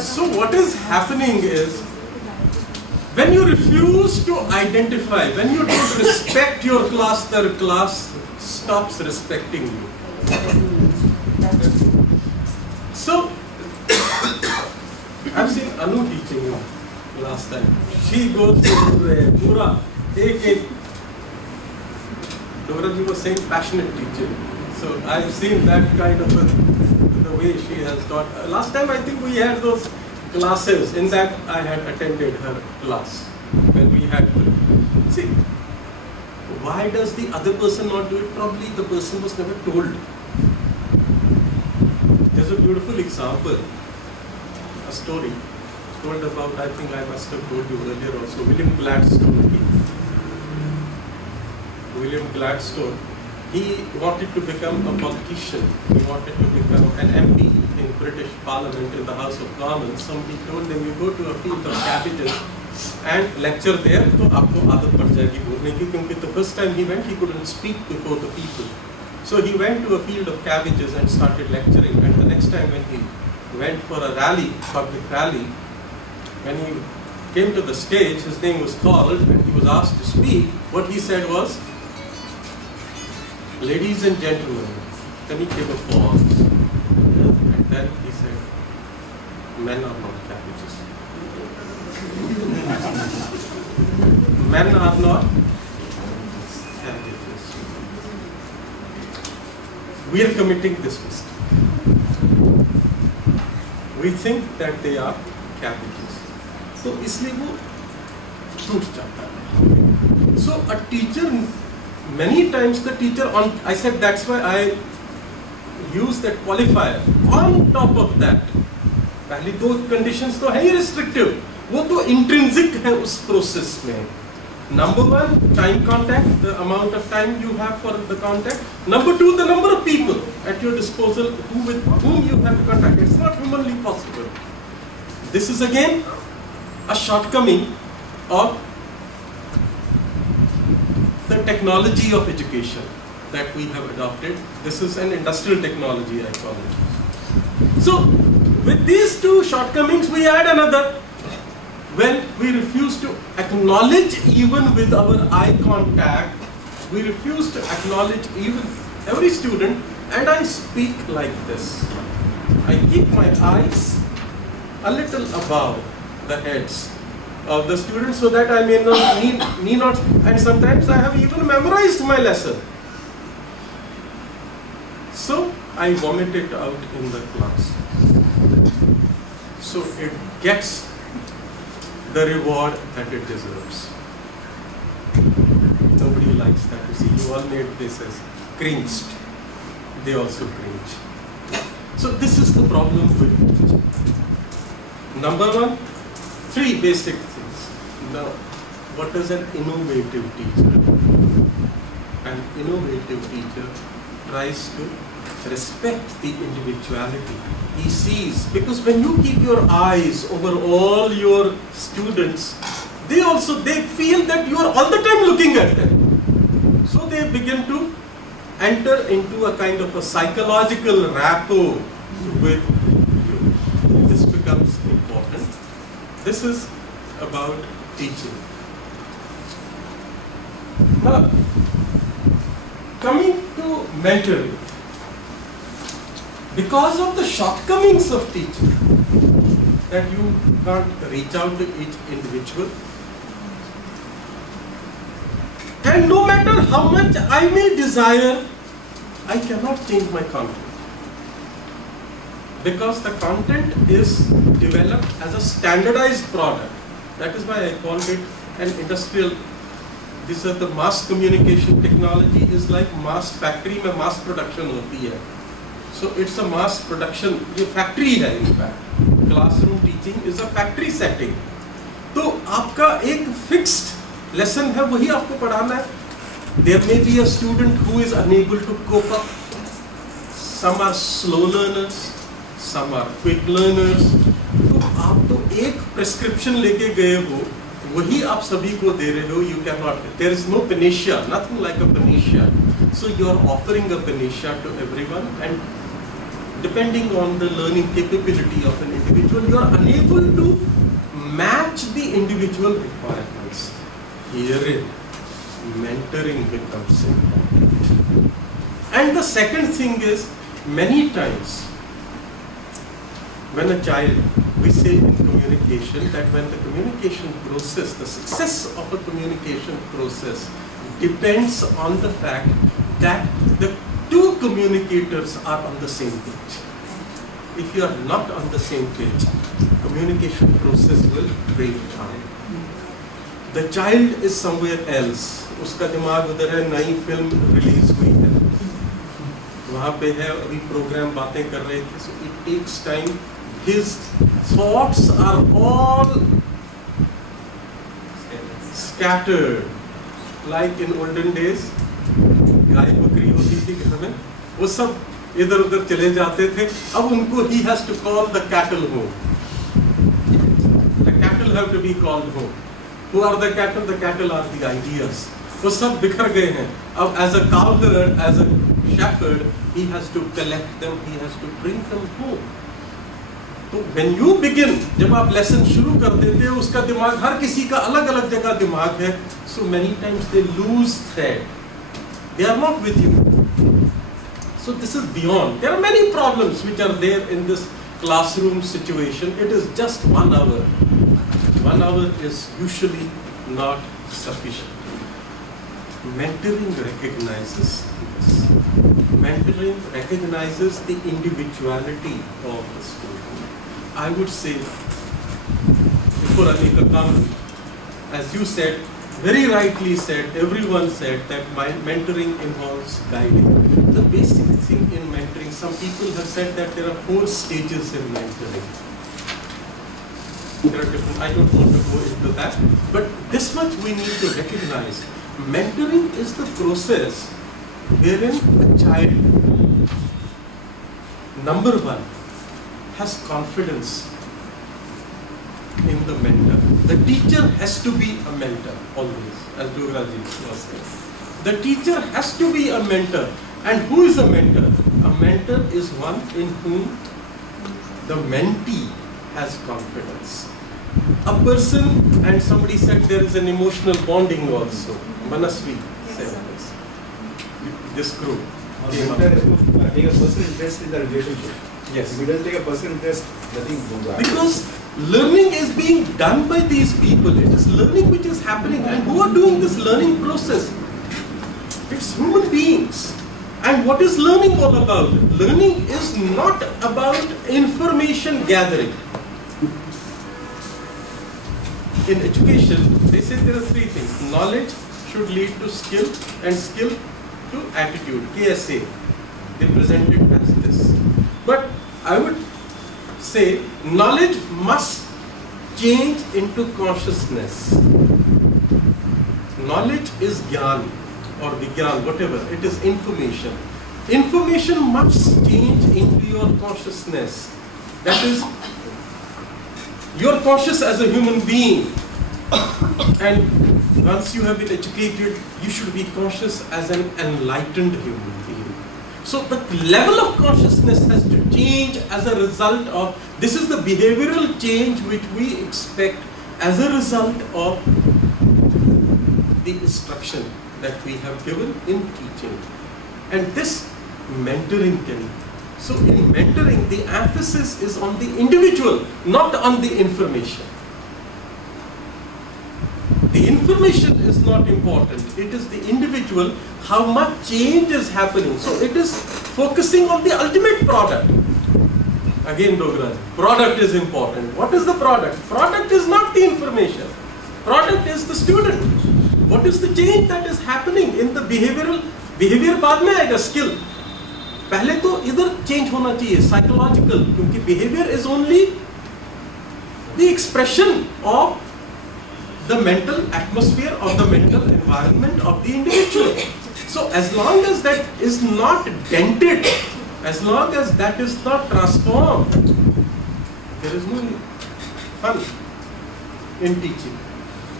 So what is happening is, when you refuse to identify, when you don't respect your class, the class stops respecting you. So, I've seen Anu teaching you last time. She goes to Pura, Dora ji was saying passionate teaching. So I've seen that kind of the way she has taught. Last time I think we had those classes. In that I had attended her class when we had to see. Why does the other person not do it? Probably the person was never told. There's a beautiful example, a story told about, I think I must have told you earlier also, William Gladstone. William Gladstone, he wanted to become a politician. He wanted to become an MP in British Parliament in the House of Commons. Somebody told him, you go to a field of cabbages and lecture there, तो आपको आदत पड़ जाएगी बोलने की, क्योंकि the first time he went, he couldn't speak before the people. So he went to a field of cabbages and started lecturing. And the next time when he went for a rally, public rally, when he came to the stage, his name was called and he was asked to speak. What he said was, ladies and gentlemen, then he gave a pause. And then he said, Men are not cabbages. Men are not cabbages. We are committing this mistake. We think that they are cabbages. So इसलिए वो छूट जाता है. So a teacher, many times the teacher on, I said that's why I use that qualifier. On top of that, पहली दो conditions तो है ही restrictive, वो तो intrinsic है उस process में. Number one, time contact, the amount of time you have for the contact. Number two, the number of people at your disposal with whom you have to contact. It's not humanly possible. This is again a shortcoming of the technology of education that we have adopted. This is an industrial technology, I call it. So, with these two shortcomings, we add another. When we refuse to acknowledge even with our eye contact, we refuse to acknowledge even every student, and I speak like this. I keep my eyes a little above the heads of the students so that I may not need not, and sometimes I have even memorized my lesson. So I vomit it out in the class. So it gets the reward that it deserves. Nobody likes that. You see, you all made this as cringed. They also cringe. So this is the problem with teaching. Number one, three basic things. Now, what is an innovative teacher? An innovative teacher tries to respect the individuality. He sees, because when you keep your eyes over all your students, they feel that you are all the time looking at them. So they begin to enter into a kind of a psychological rapport with you. This becomes important. This is about teaching. Now, coming to mentoring. Because of the shortcomings of teaching, that you can't reach out to each individual, and no matter how much I may desire, I cannot change my content. Because the content is developed as a standardized product. That is why I called it an industrial. These are the mass communication technology is like mass factory में mass production होती है. So it's a mass production, ये factory है in fact. Classroom teaching is a factory setting. तो आपका एक fixed lesson है, वही आपको पढ़ाना है. There may be a student who is unable to cope up. Some are slow learners, some are quick learners. तो आप तो एक prescription लेके गए हो, वही आप सभी को दे रहे हो. You cannot. There is no panacea, nothing like a panacea. So you are offering a panacea to everyone, and depending on the learning capability of an individual, you are unable to match the individual requirements. Herein, mentoring becomes important. And the second thing is, many times, when a child, we say in communication that when the communication process, the success of a communication process depends on the fact that the two communicators are on the same page. If you are not on the same page, communication process will break down. The child is somewhere else. उसका दिमाग उधर है, नई film release हुई है, वहाँ पे है, अभी प्रोग्राम बातें कर रहे थे. So it takes time. His thoughts are all scattered. Like in olden days, गाय बकरी होती थी घर में, वो सब इधर उधर चले जाते थे. अब उनको he has to call the cattle home. The cattle have to be called home. Who are the cattle? The cattle are the ideas. वो सब बिखर गए हैं. अब as a cowherd, as a shepherd, he has to collect them, he has to bring them home. तो when you begin, जब आप lesson शुरू कर देते हो, उसका दिमाग हर किसी का अलग अलग जगह दिमाग है. So many times they lose thread. They are not with you. So this is beyond. There are many problems which are there in this classroom situation, it is just 1 hour. 1 hour is usually not sufficient. Mentoring recognizes this. Mentoring recognizes the individuality of the student. I would say, before I make a comment, as you said, very rightly said, everyone said that my mentoring involves guiding. The basic thing in mentoring, some people have said that there are 4 stages in mentoring. There are different, I don't want to go into that, but this much we need to recognize. Mentoring is the process wherein a child, number 1, has confidence in the mentor. The teacher has to be a mentor always, as Dograji was saying. The teacher has to be a mentor. And who is a mentor? A mentor is one in whom the mentee has confidence. A person, and somebody said there is an emotional bonding also. Manasvi said this. This group came up. Take a personal interest in the relationship. Yes. If you don't take a personal interest, nothing goes on. Because learning is being done by these people. It is learning which is happening. And who are doing this learning process? It's human beings. And what is learning all about? Learning is not about information gathering. In education, they say there are 3 things. Knowledge should lead to skill, and skill to attitude. KSA, they present it as this. But I would say knowledge must change into consciousness. Knowledge is Gyan or Vigyan, whatever, it is information. Information must change into your consciousness. That is, you are conscious as a human being, and once you have been educated, you should be conscious as an enlightened human being. So the level of consciousness has to change as a result of, this is the behavioral change which we expect as a result of the instruction that we have given in teaching. And this mentoring can. So in mentoring, the emphasis is on the individual, not on the information. The information is not important. It is the individual, how much change is happening. So it is focusing on the ultimate product. Again, Dogra, product is important. What is the product? Product is not the information. Product is the student. What is the change that is happening in the behavioral? Behavior बाद में आएगा, skill. पहले तो इधर change होना चाहिए, psychological, क्योंकि behavior is only the expression of the mental atmosphere or the mental environment of the individual. So as long as that is not dented, as long as that is not transformed, there is no fun in teaching.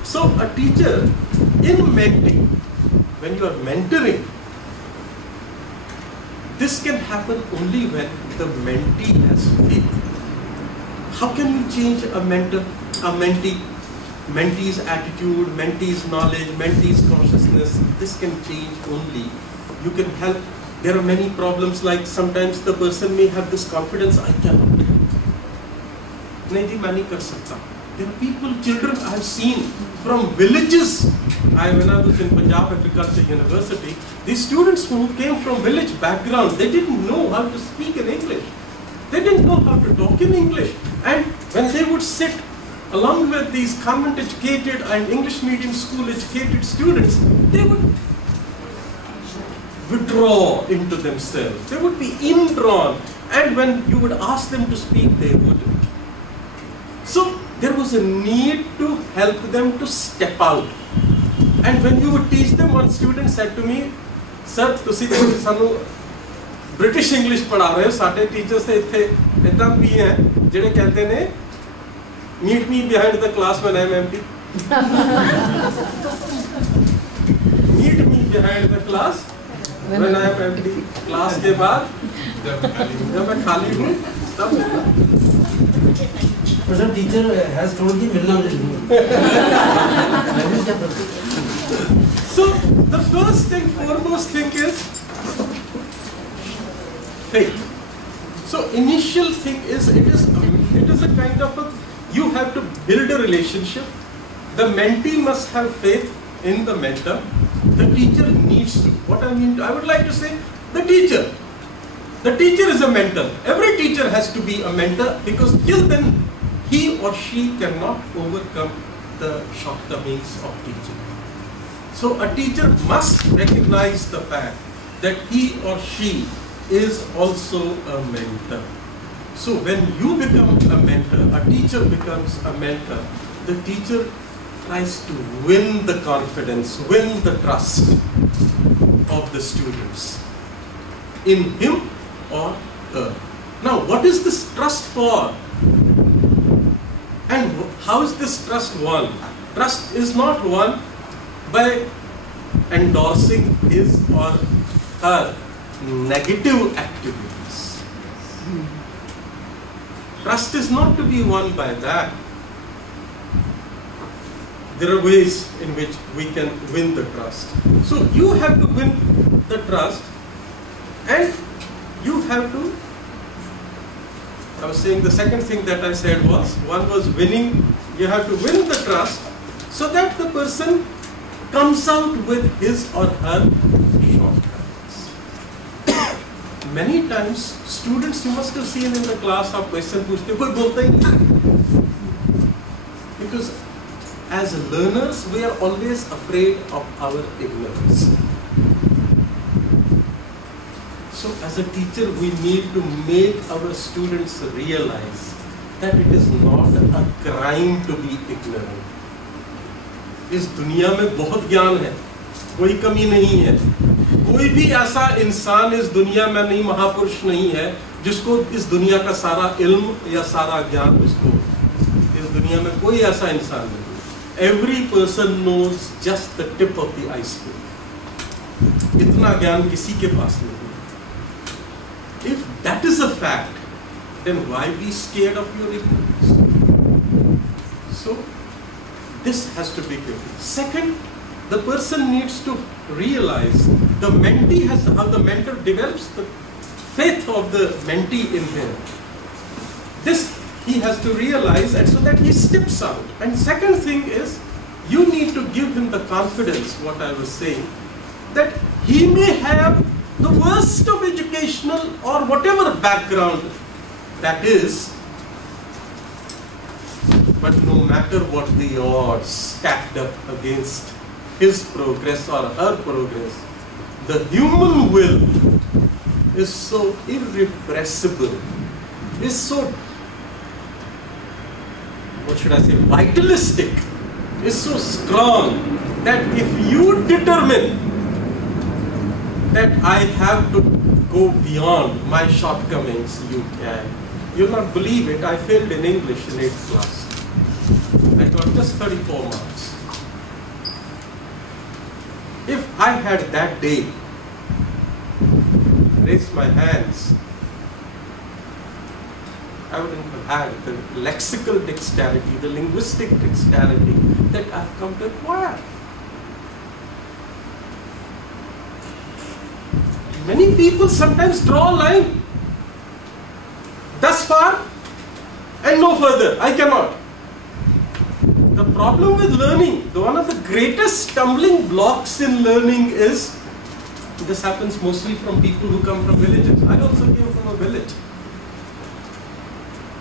So a teacher in mentoring, when you are mentoring, this can happen only when the mentee has faith. How can you change a mentor, a mentee? Mentee's attitude, mentee's knowledge, mentee's consciousness, this can change only. You can help. There are many problems, like sometimes the person may have this confidence, I cannot. Nahi ji, main nahi kar sakta. There are people, children I have seen from villages. When I was in Punjab Agriculture University, these students who came from village background, they didn't know how to speak in English. They didn't know how to talk in English. And when they would sit along with these convent educated and English medium school educated students, they would withdraw into themselves. They would be indrawn. And when you would ask them to speak, they wouldn't. So there was a need to help them to step out. And when you would teach them, one student said to me, "Sir, तुसी सानू British English पढ़ा रहे हो, साडे teachers से इत्थे इतना भी हैं जिहड़े कहते ने meet me behind the class when I am empty." Meet me behind the class when I am empty. Class के बाद जब मैं खाली हूँ तब मिलना. But teacher has told you milna So the first and foremost thing is faith. So So initial thing is, it is a kind of a, you have to build a relationship. The mentee must have faith in the mentor. The teacher needs to. What I mean, I would like to say, the teacher. The teacher is a mentor. Every teacher has to be a mentor, because till then he or she cannot overcome the shortcomings of teaching. So a teacher must recognize the fact that he or she is also a mentor. So when you become a mentor, a teacher becomes a mentor, the teacher tries to win the confidence, win the trust of the students in him or her. Now, what is this trust for? And how is this trust won? Trust is not won by endorsing his or her negative activities. Trust is not to be won by that. There are ways in which we can win the trust. So you have to win the trust, and you have to, I was saying the second thing that I said was, one was winning, you have to win the trust so that the person comes out with his or her shortcomings. Many times students, you must have seen in the class, आप question पूछते कोई बोलता ही नहीं. Because as learners, we are always afraid of our ignorance. So as a teacher, we need to make our students realize that it is not a crime to be ignorant. इस दुनिया में बहुत ज्ञान है, कोई कमी नहीं है. कोई भी ऐसा इंसान इस दुनिया में नहीं, महापुरुष नहीं है जिसको इस दुनिया का सारा इल्म या सारा ज्ञान उसको, इस दुनिया में कोई ऐसा इंसान नहीं. Every person knows just the tip of the iceberg. इतना ज्ञान किसी के पास नहीं. If that is a fact, then why be scared of your ignorance? So this has to be clear. Second, the person needs to realize the mentee has, how the mentor develops the faith of the mentee in him. This he has to realize, and so that he steps out. And second thing is, you need to give him the confidence, what I was saying, that he may have the worst of educational or whatever background that is, but no matter what the odds stacked up against his progress or her progress, the human will is so irrepressible, is so, what should I say, vitalistic, is so strong, that if you determine that I have to go beyond my shortcomings, you can. You'll not believe it, I failed in English in 8th class. I got just 34 marks. If I had that day raised my hands, I wouldn't have had the lexical dexterity, the linguistic dexterity that I've come to acquire. Many people sometimes draw a line. Thus far and no further. I cannot. The problem with learning, one of the greatest stumbling blocks in learning is, this happens mostly from people who come from villages. I also came from a village.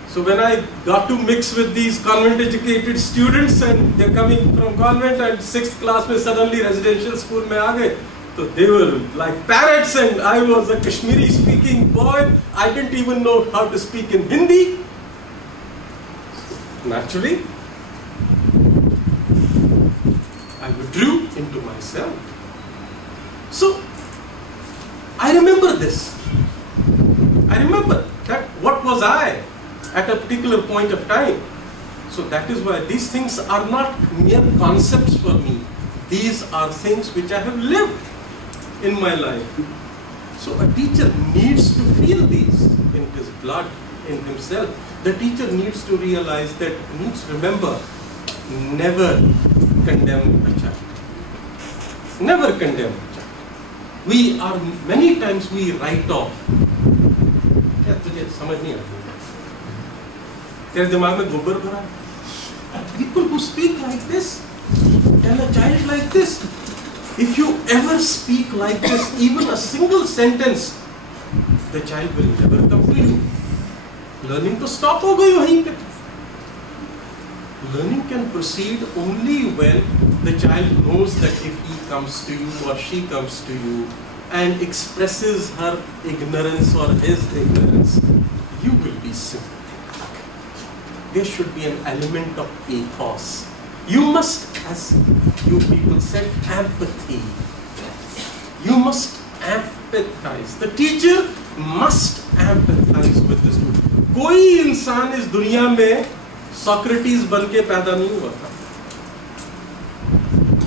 So when I got to mix with these convent educated students, and they're coming from convent, and 6th class mein suddenly residential school mein aa gaye, so they were like parrots, and I was a Kashmiri speaking boy. I didn't even know how to speak in Hindi. Naturally, I withdrew into myself. So I remember this. I remember that what was I at a particular point of time. So that is why these things are not mere concepts for me. These are things which I have lived in my life. So a teacher needs to feel these in his blood, in himself. The teacher needs to realize that, needs to remember, never condemn a child. Never condemn a child. Many times we write off. समझ नहीं आती, तेरे दिमाग में गोबर भरा। People who speak like this, tell a child like this, if you ever speak like this, even a single sentence, the child will never come to you. Learning to stop हो गई वहीं पे. Learning can proceed only when the child knows that if he comes to you or she comes to you and expresses her ignorance or his ignorance, you will be sympathetic. There should be an element of pathos. You must, as you people said, empathy. You must empathize. The teacher must empathize with the student. कोई इंसान इस दुनिया में Socrates बन के पैदा नहीं हुआ था.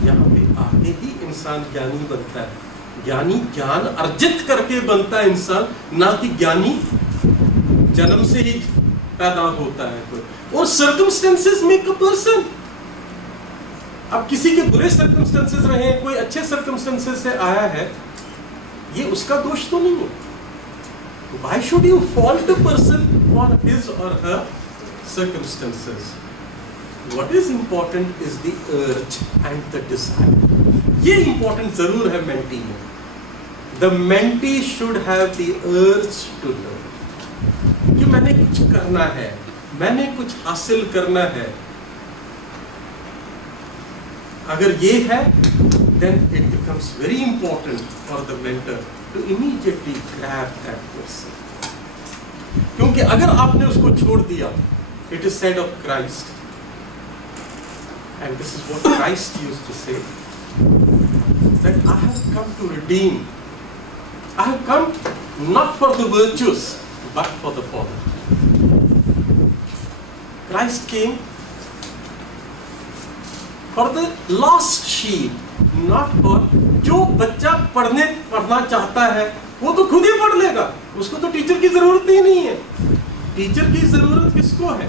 यहाँ पे आके ही इंसान ज्ञानी बनता है. ज्ञानी ज्ञान अर्जित करके बनता है इंसान, ना कि ज्ञानी जन्म से ही पैदा होता है कोई. और सर्कमस्टेंसेस मेक अ पर्सन. अब किसी के बुरे सर्कमस्टेंसेस रहे, कोई अच्छे सर्कमस्टेंसेस से आया है, ये उसका दोष तो नहीं है. Why should you fault a person for his or her circumstances? What is important is the urge and the desire. ये important जरूर है mentee में. The mentee should have the urge to learn. कि मैंने कुछ करना है, मैंने कुछ हासिल करना है. अगर ये है, then it becomes very important for the mentor to immediately grab that person. क्योंकि अगर आपने उसको छोड़ दिया, it is said of Christ, and this is what Christ used to say, that I have come to redeem. I have come not for the virtuous, but for the fallen. Christ came for the lost sheep, not for जो बच्चा पढ़ना चाहता है वो तो खुद ही पढ़ लेगा, उसको तो टीचर की जरूरत ही नहीं है. टीचर की जरूरत किसको है?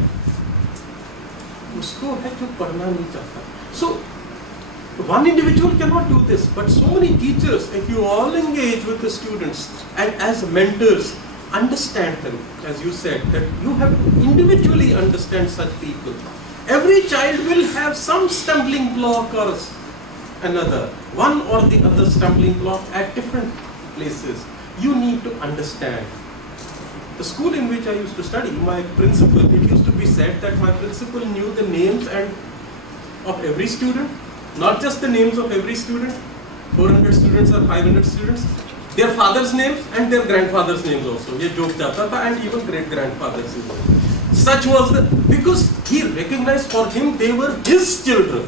उसको है जो पढ़ना नहीं चाहता. So one individual cannot do this, but so many teachers, if you all engage with the students and as mentors, understand them, as you said, that you have to individually understand such people. Every child will have some stumbling block or another, one or the other stumbling block at different places. You need to understand. The school in which I used to study, my principal, it used to be said that my principal knew the names of every student, not just the names of every student, 400 students or 500 students, their father's names and their grandfather's names also. ये joke जाता था, and even great grandfather's names. Such was the, because he recognized for him they were his children.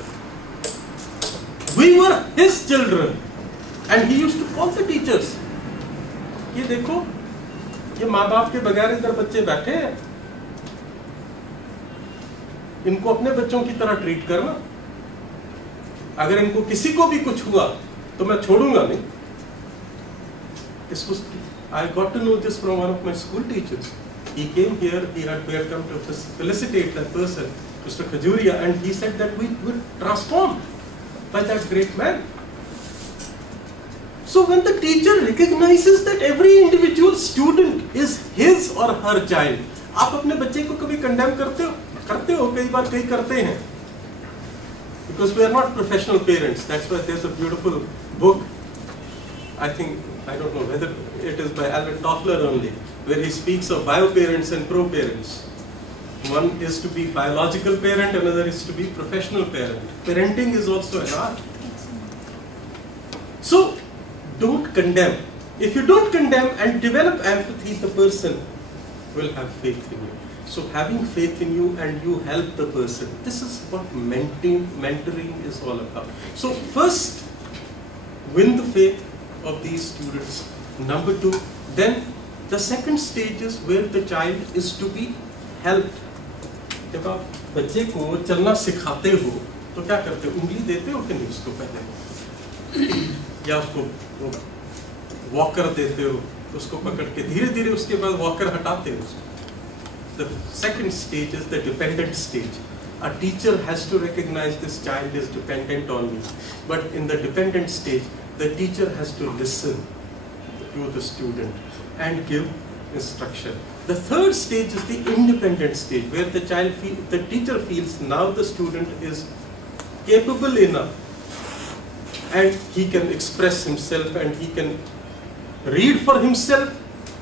We were his children, and he used to call the teachers. ये देखो, ये माँ बाप के बगैर इधर बच्चे बैठे हैं, इनको अपने बच्चों की तरह ट्रीट करना. अगर इनको किसी को भी कुछ हुआ तो मैं छोड़ूंगा नहीं. This was, I got to know this from one of my school teachers. He came here, we had come to felicitate that person, Mr. Khajuria, and he said that we were transformed by that great man. So when the teacher recognizes that every individual student is his or her child, आप अपने बच्चे को कभी condemn करते हो, कई बार कई करते हैं. Because we are not professional parents. That's why there's a beautiful book, I think, I don't know whether it is by Alvin Toffler only, where he speaks of bio-parents and pro-parents. One is to be biological parent, another is to be professional parent. Parenting is also an art. So, don't condemn. If you don't condemn and develop empathy, the person will have faith in you. So having faith in you and you help the person, this is what mentoring is all about. So first, win the faith of these students. Number two, then the second stage is where the child is to be helped. जब आप बच्चे को चलना सिखाते हो तो क्या करते हो? उंगली देते हो कि नहीं उसको पहले, या उसको वॉकर देते हो, उसको पकड़ के धीरे धीरे उसके बाद वॉकर हटाते हो उसको. The second stage is the dependent stage. A teacher has to recognize this child is dependent on me. But in the dependent stage, the teacher has to listen to the student and give instruction. The third stage is the independent stage, where the teacher feels now the student is capable enough and he can express himself and he can read for himself,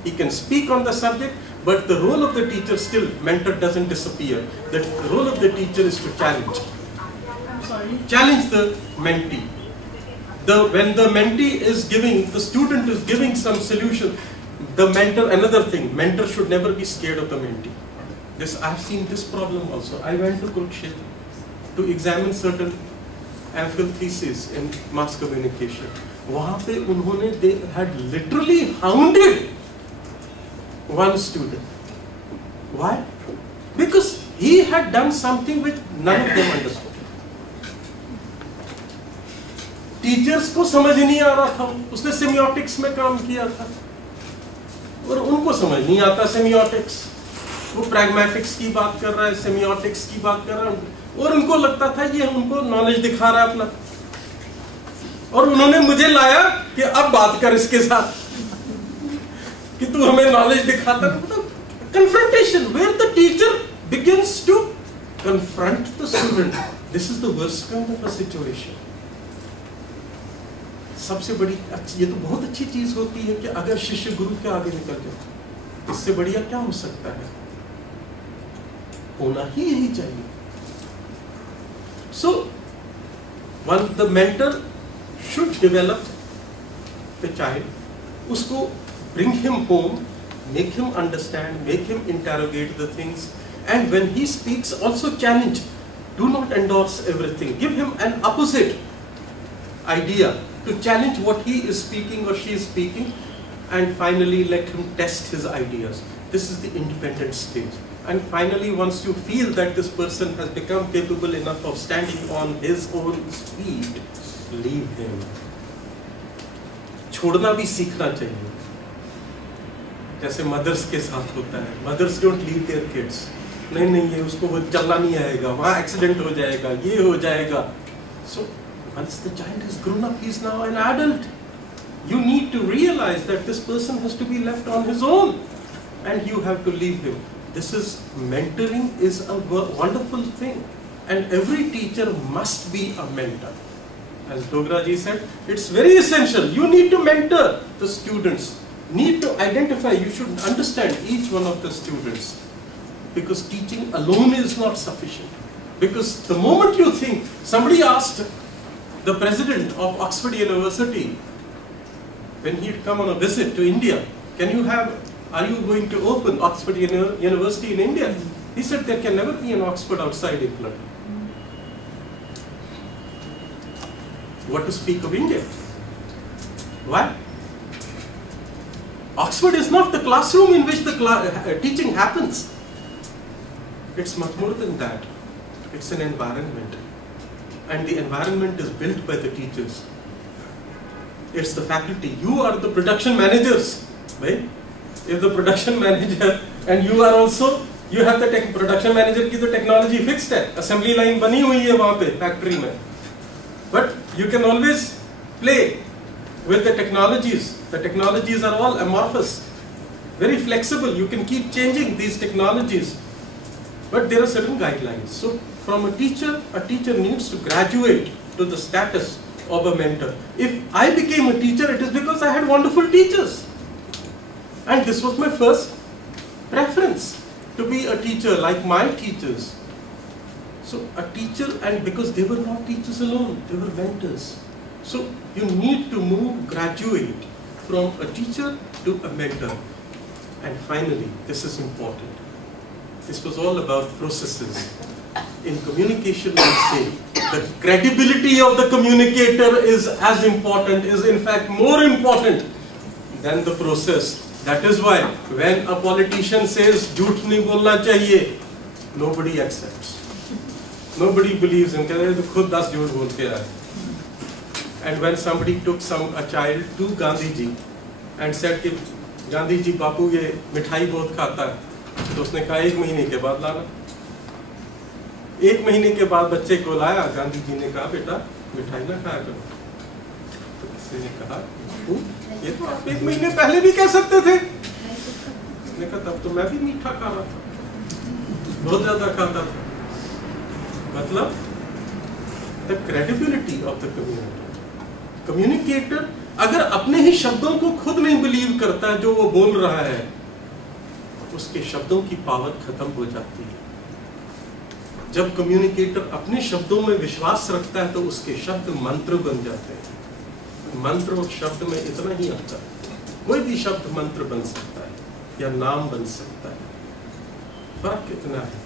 he can speak on the subject, but the role of the teacher still, mentor doesn't disappear. The role of the teacher is to challenge. Challenge the mentee. When the mentee is giving, the student is giving some solution, the mentor, another thing, mentor should never be scared of the mentee. I've seen this problem also. I went to Kurukshetra to examine certain MPhil theses in mass communication. वहाँ पे उन्होंने, they had literally hounded one student. Why? Because he had done something which none of them understood. Teachers को समझ नहीं आ रहा था, उसने semiotics में काम किया था और उनको समझ नहीं आता सेमियोटिक्स, वो प्रैग्मेटिक्स की बात कर रहा है, सेमियोटिक्स की बात कर रहा है और उनको लगता था ये उनको नॉलेज दिखा रहा है अपना, और उन्होंने मुझे लाया कि अब बात कर इसके साथ कि तू हमें नॉलेज दिखाता है. Confrontation, where the teacher begins to confront the student. This is the worst kind of a situation. सबसे बड़ी ये तो बहुत अच्छी चीज होती है कि अगर शिष्य गुरु के आगे निकल जाए, इससे बढ़िया क्या हो सकता है, होना ही यही चाहिए. So, the mentor should develop the child, उसको bring him home, make him understand, make him interrogate the things, and when he speaks also challenge. Do not endorse everything. Give him an opposite idea to challenge what he is speaking or she is speaking, and finally let him test his ideas. This is the independent stage. And finally, once you feel that this person has become capable enough of standing on his own feet, leave him. छोड़ना भी सीखना चाहिए, जैसे mother's के साथ होता है. Mothers don't leave their kids. नहीं ये उसको वो चलना नहीं आएगा, वहाँ एक्सीडेंट हो जाएगा, ये हो जाएगा. So once the child is grown up, he is now an adult. You need to realize that this person has to be left on his own, and you have to leave him. This is mentoring is a wonderful thing, and every teacher must be a mentor. As Dogra ji said, it's very essential. You need to mentor the students. Need to identify. You should understand each one of the students, because teaching alone is not sufficient. Because the moment you think, somebody asked the president of Oxford University when he had come on a visit to India, are you going to open Oxford University in India? He said there can never be an Oxford outside England. What to speak of India? Why? Oxford is not the classroom in which the teaching happens. It's much more than that. It's an environment. And the environment is built by the teachers. It's the faculty. You are the production managers, right? If the production manager, and you are also, you have the production manager की तो technology fixed है, assembly line बनी हुई है वहाँ पे factory में. But you can always play with the technologies. The technologies are all amorphous, very flexible. You can keep changing these technologies. But there are certain guidelines. So from a teacher needs to graduate to the status of a mentor. If I became a teacher, it is because I had wonderful teachers. And this was my first preference, to be a teacher like my teachers. So a teacher, and because they were not teachers alone, they were mentors. So you need to graduate from a teacher to a mentor. And finally, this is important. This was all about processes. In communication, we say the credibility of the communicator is as important, is in fact more important than the process. That is why when a politician says "jhoot nahi bolna chahiye," nobody accepts. Nobody believes him. Khud 10 jhoot bol ke aaya. And when somebody took a child to Gandhi ji and said कि Gandhi ji बापू ये मिठाई बहुत खाता है, तो उसने कहा 1 महीने के बाद लाना. 1 महीने के बाद बच्चे को लाया, गांधी जी ने कहा बेटा मिठाई ना खाया करो. तो किसी ने कहा ये तो आप 1 महीने पहले भी कह सकते थे. उसने कहा तब तो मैं भी मीठा खा रहा था, बहुत ज्यादा खाता था। मतलब the credibility of the communicator अगर अपने ही शब्दों को खुद नहीं बिलीव करता है जो वो बोल रहा है, उसके शब्दों की पावर खत्म हो जाती है। जब कम्युनिकेटर अपने शब्दों में विश्वास रखता है तो उसके शब्द मंत्र बन जाते हैं। मंत्र और शब्द में इतना ही अंतर है, कोई भी शब्द मंत्र बन सकता है या नाम बन सकता है, फर्क इतना है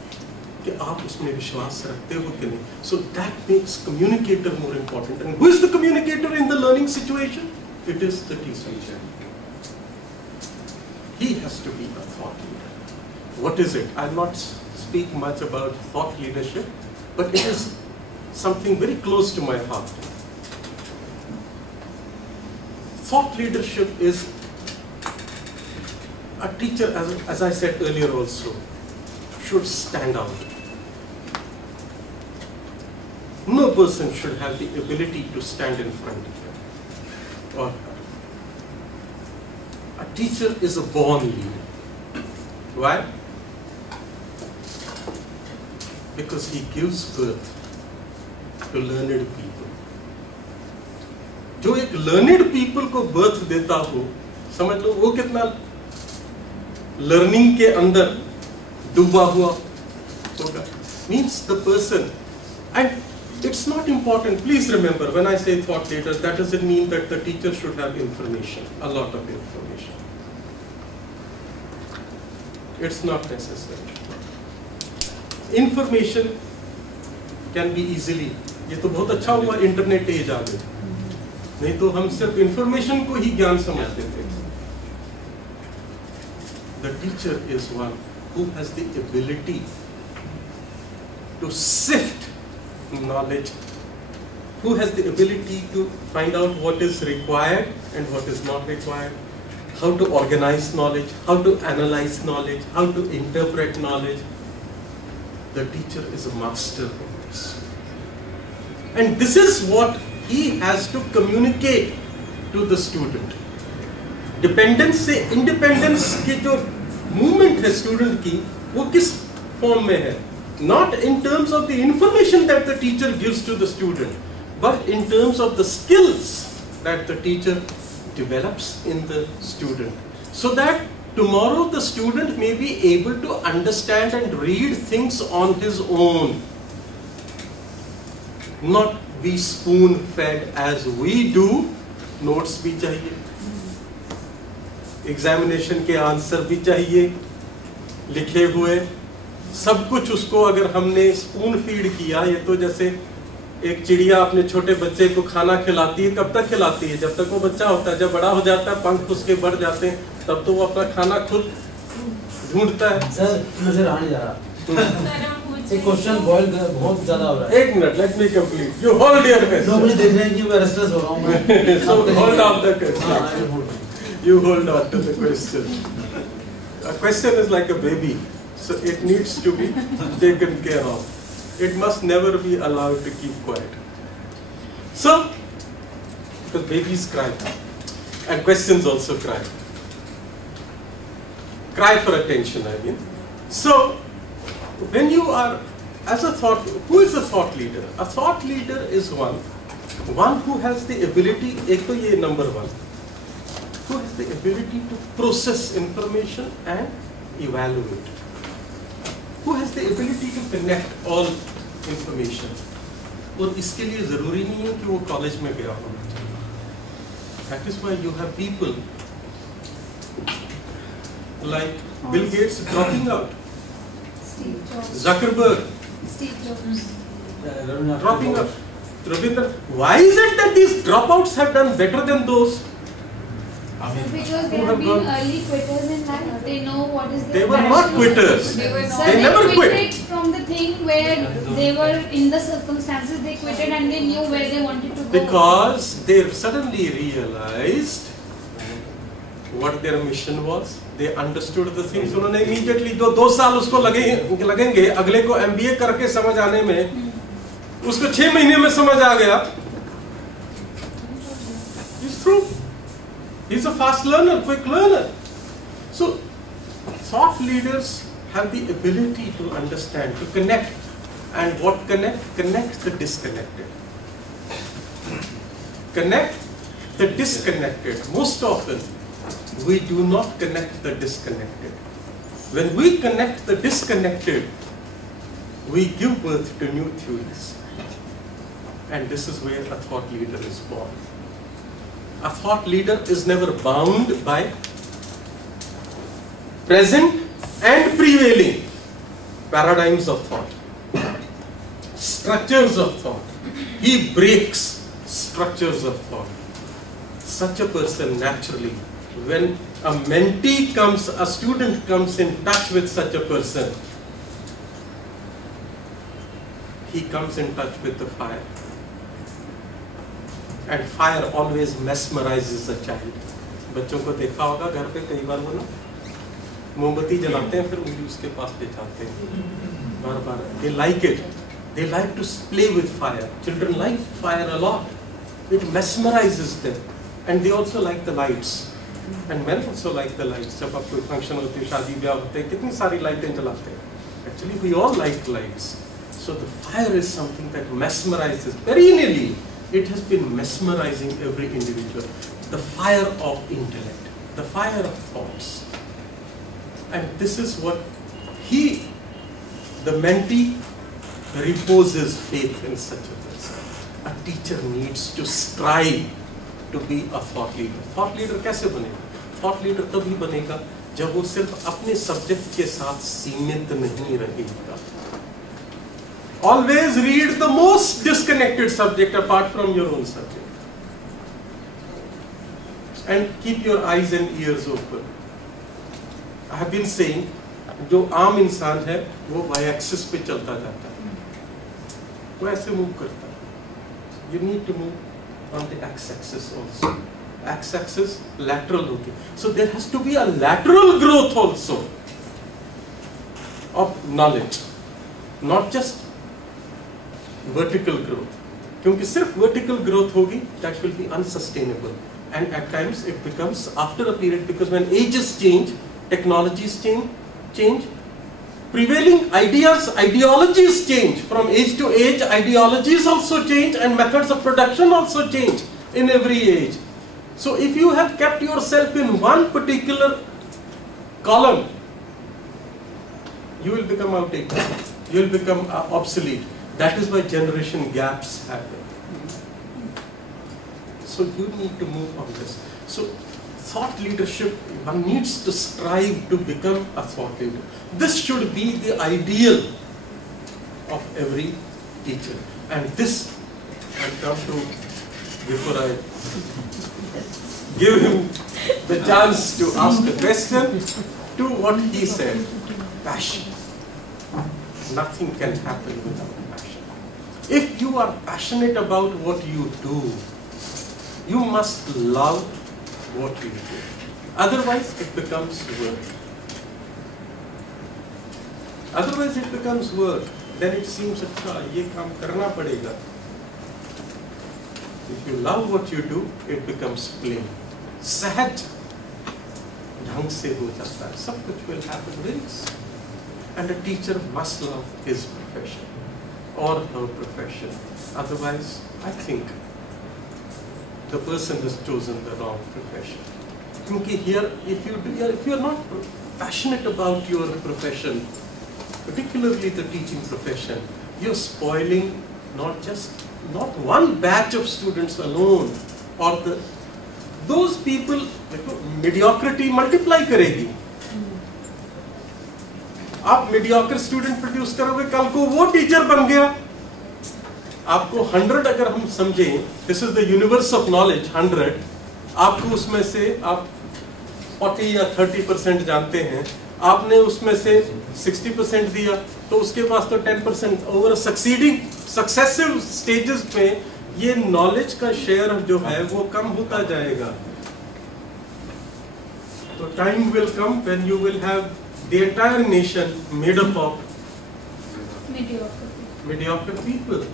कि आप उसमें विश्वास रखते हो कि नहीं। So that makes communicator more important. And who is the communicator in the learning situation? It is the teacher. He has to be a thought leader. What is it? I'll not speak much about thought leadership, but it is something very close to my heart. Thought leadership is a teacher, as I said earlier also, should stand out. No person should have the ability to stand in front of him or her. A teacher is a born leader. Why? Because he gives birth to learned people. जो एक learned people को birth देता हो, समझ लो वो कितना learning के अंदर डूबा हुआ होगा. Means the person, and it's not important. Please remember, when I say thought leader, that doesn't mean that the teacher should have information, a lot of information. It's not necessary. Information can be easily. ये तो बहुत अच्छा हुआ internet as आ गई, नहीं तो हम सिर्फ इंफॉर्मेशन को ही ज्ञान समझते थे. The teacher is one who has the ability to sift knowledge, who has the ability to find out what is required and what is not required, how to organize knowledge, how to analyze knowledge, how to interpret knowledge. The teacher is a master in this. And this is what he has to communicate to the student. Dependence से independence की जो movement है student की, वो किस form में है? Not in terms of the information that the teacher gives to the student, but in terms of the skills that the teacher develops in the student, so that tomorrow the student may be able to understand and read things on his own, not be spoon fed as we do. Notes भी चाहिए, examination के answer भी चाहिए, लिखे हुए सब कुछ उसको अगर हमने स्पून फीड किया, ये तो जैसे एक चिड़िया अपने छोटे बच्चे को खाना खिलाती है. कब तक खिलाती है? जब तक वो बच्चा होता है. जब बड़ा हो जाता है, पंख उसके बढ़ जाते हैं, तब तो वो अपना खाना खुद ढूंढता है. सर नजर आने जा रहा एक क्वेश्चन बॉयल बहुत ज्यादा हो रहा है. एक minute, let me complete. You hold your question. लोग मुझे देख रहे हैं कि मैं रेस्टलेस हो रहा हूं. So hold on the question. You hold on to the question. A question is like a baby, so it needs to be taken care of. It must never be allowed to keep quiet. So, because babies cry, and questions also cry. Cry for attention, I mean. So, when you are, as a thought, who is a thought leader? A thought leader is one who has the ability, ek to ye number one, who has the ability to process information and evaluate. Who has the ability to connect all information. और इसके लिए जरूरी नहीं है कि वो college में गया हो. That is why you have people like Bill Gates dropping out, Zuckerberg dropping out. Why is it that these dropouts have done better than those? Because they have been early quitters in life. They know what is their They were not quitters. They never quit. From the thing where they were in the circumstances, they quitted and they knew where they wanted to go. Because they suddenly realized what their mission was. They understood the things. उन्होंने immediately जो 2 साल उसको लगेंगे अगले को MBA करके समझ आने में, उसको 6 महीने में समझ आ गया. It's true. He's a fast learner, quick learner. So, thought leaders have the ability to understand, to connect. And what connect? Connect the disconnected. Connect the disconnected. Most often, we do not connect the disconnected. When we connect the disconnected, we give birth to new theories. And this is where a thought leader is born. A thought leader is never bound by present and prevailing paradigms of thought, structures of thought. He breaks structures of thought. Such a person naturally, when a mentee comes, a student comes in touch with such a person, he comes in touch with the fire. And fire always mesmerizes a child. बच्चों को देखा होगा घर पे कई बार वो ना मोमबत्ती जलाते हैं फिर उंगली उसके पास ले जाते हैं बार बार. They like it. They like to play with fire. Children like fire a lot. It mesmerizes them. And they also like the lights. And men also like the lights. जब आप कोई फंक्शन होते हैं, शादी ब्याह होते हैं, कितनी सारी लाइटें जलाते हैं. Actually, we all like lights. So the fire is something that mesmerizes. Perennially, it has been mesmerizing every individual. The fire of intellect, the fire of thoughts. And this is what the mentee, reposes faith in such a person. A teacher needs to strive to be a thought leader. Thought leader कैसे बनेगा? Thought leader तभी बनेगा जब वो सिर्फ अपने subject के साथ सीमित नहीं रहेगा. Always read the most disconnected subject apart from your own subject. And keep your eyes and ears open. I have been saying, जो आम इंसान है वो y-axis पे चलता जाता है, वो ऐसे मूव करता है. You need to move on the x-axis also. X-axis lateral होती है. So there has to be a lateral growth also of knowledge, not just vertical growth. क्योंकि सिर्फ vertical growth होगी, that will be unsustainable. And at times it becomes, after a period, because when ages change, technologies change, prevailing ideas, ideologies change. From age to age, ideologies also change and methods of production also change in every age. So if you have kept yourself in one particular column, you will become outdated. You will become obsolete. That is why generation gaps happen. So you need to move on this. So thought leadership, one needs to strive to become a thought leader. This should be the ideal of every teacher. And this, I come to, before I give him the chance to ask a question, to what he said, passion. Nothing can happen without passion. If you are passionate about what you do, you must love what you do. Otherwise, it becomes work. Otherwise, it becomes work. Then it seems, अच्छा, ये काम करना पड़ेगा. If you love what you do, it becomes play. सहज ढंग से हो जाता है. सब कुछ will happen very easy. And a teacher must love his profession or her profession. Otherwise, I think the person has chosen the wrong profession. Because here, if you are not passionate about your profession, particularly the teaching profession, you're spoiling not one batch of students alone, or those people. Mediocrity multiply करेगी. आप mediocre student produce करोगे, कल को वो teacher बन गया. आपको 100 अगर हम समझें, this is the universe of knowledge, 100, आपको उसमें से आप 40 या 30% जानते हैं, आपने उसमें से 60% दिया, तो उसके पास तो 10% over successive stages पे ये knowledge का share जो है वो कम होता जाएगा. तो time will come when you will have the entire nation made up of mediocre people.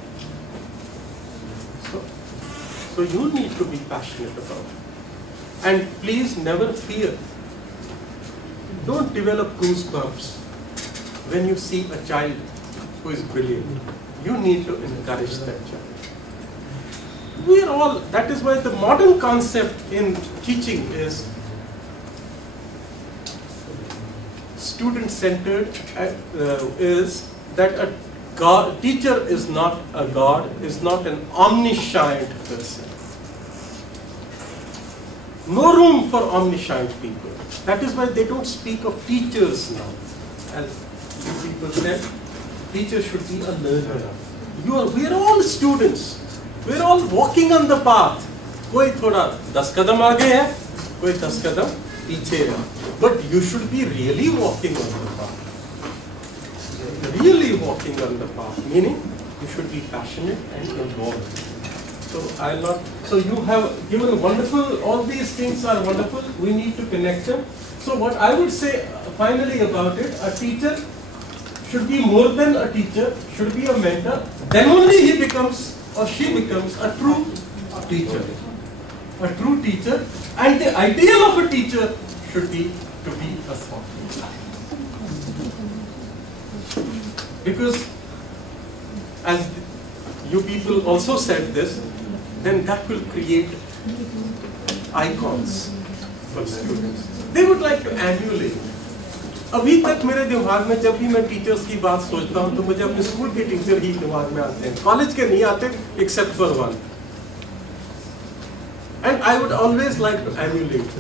So you need to be passionate about it. And please never fear. don't develop goosebumps when you see a child who is brilliant. You need to encourage that child. We are all, that is why the modern concept in teaching is student-centered, is that a teacher is not a god, is not an omniscient person. No room for omniscient people. That is why they don't speak of teachers now. As you people said, teachers should be a learner. We are all students. We are all walking on the path. कोई थोड़ा 10 कदम आगे है, कोई 10 कदम पीछे है. But you should be really walking on the path. Really walking on the path, meaning you should be passionate and involved. So I'll not. So you have given wonderful. All these things are wonderful. We need to connect them. So what I would say finally about it, a teacher should be more than a teacher. Should be a mentor. Then only he becomes or she becomes a true teacher. A true teacher. And the ideal of a teacher should be to be a thought leader. Because as you people also said this, then that will create icons for students. They would like to emulate. अभी तक मेरे दिमाग में जब भी मैं teachers की बात सोचता हूँ तो मुझे अपने स्कूल के टीचर ही दिमाग में आते हैं, कॉलेज के नहीं आते except for one. And I would always like to emulate.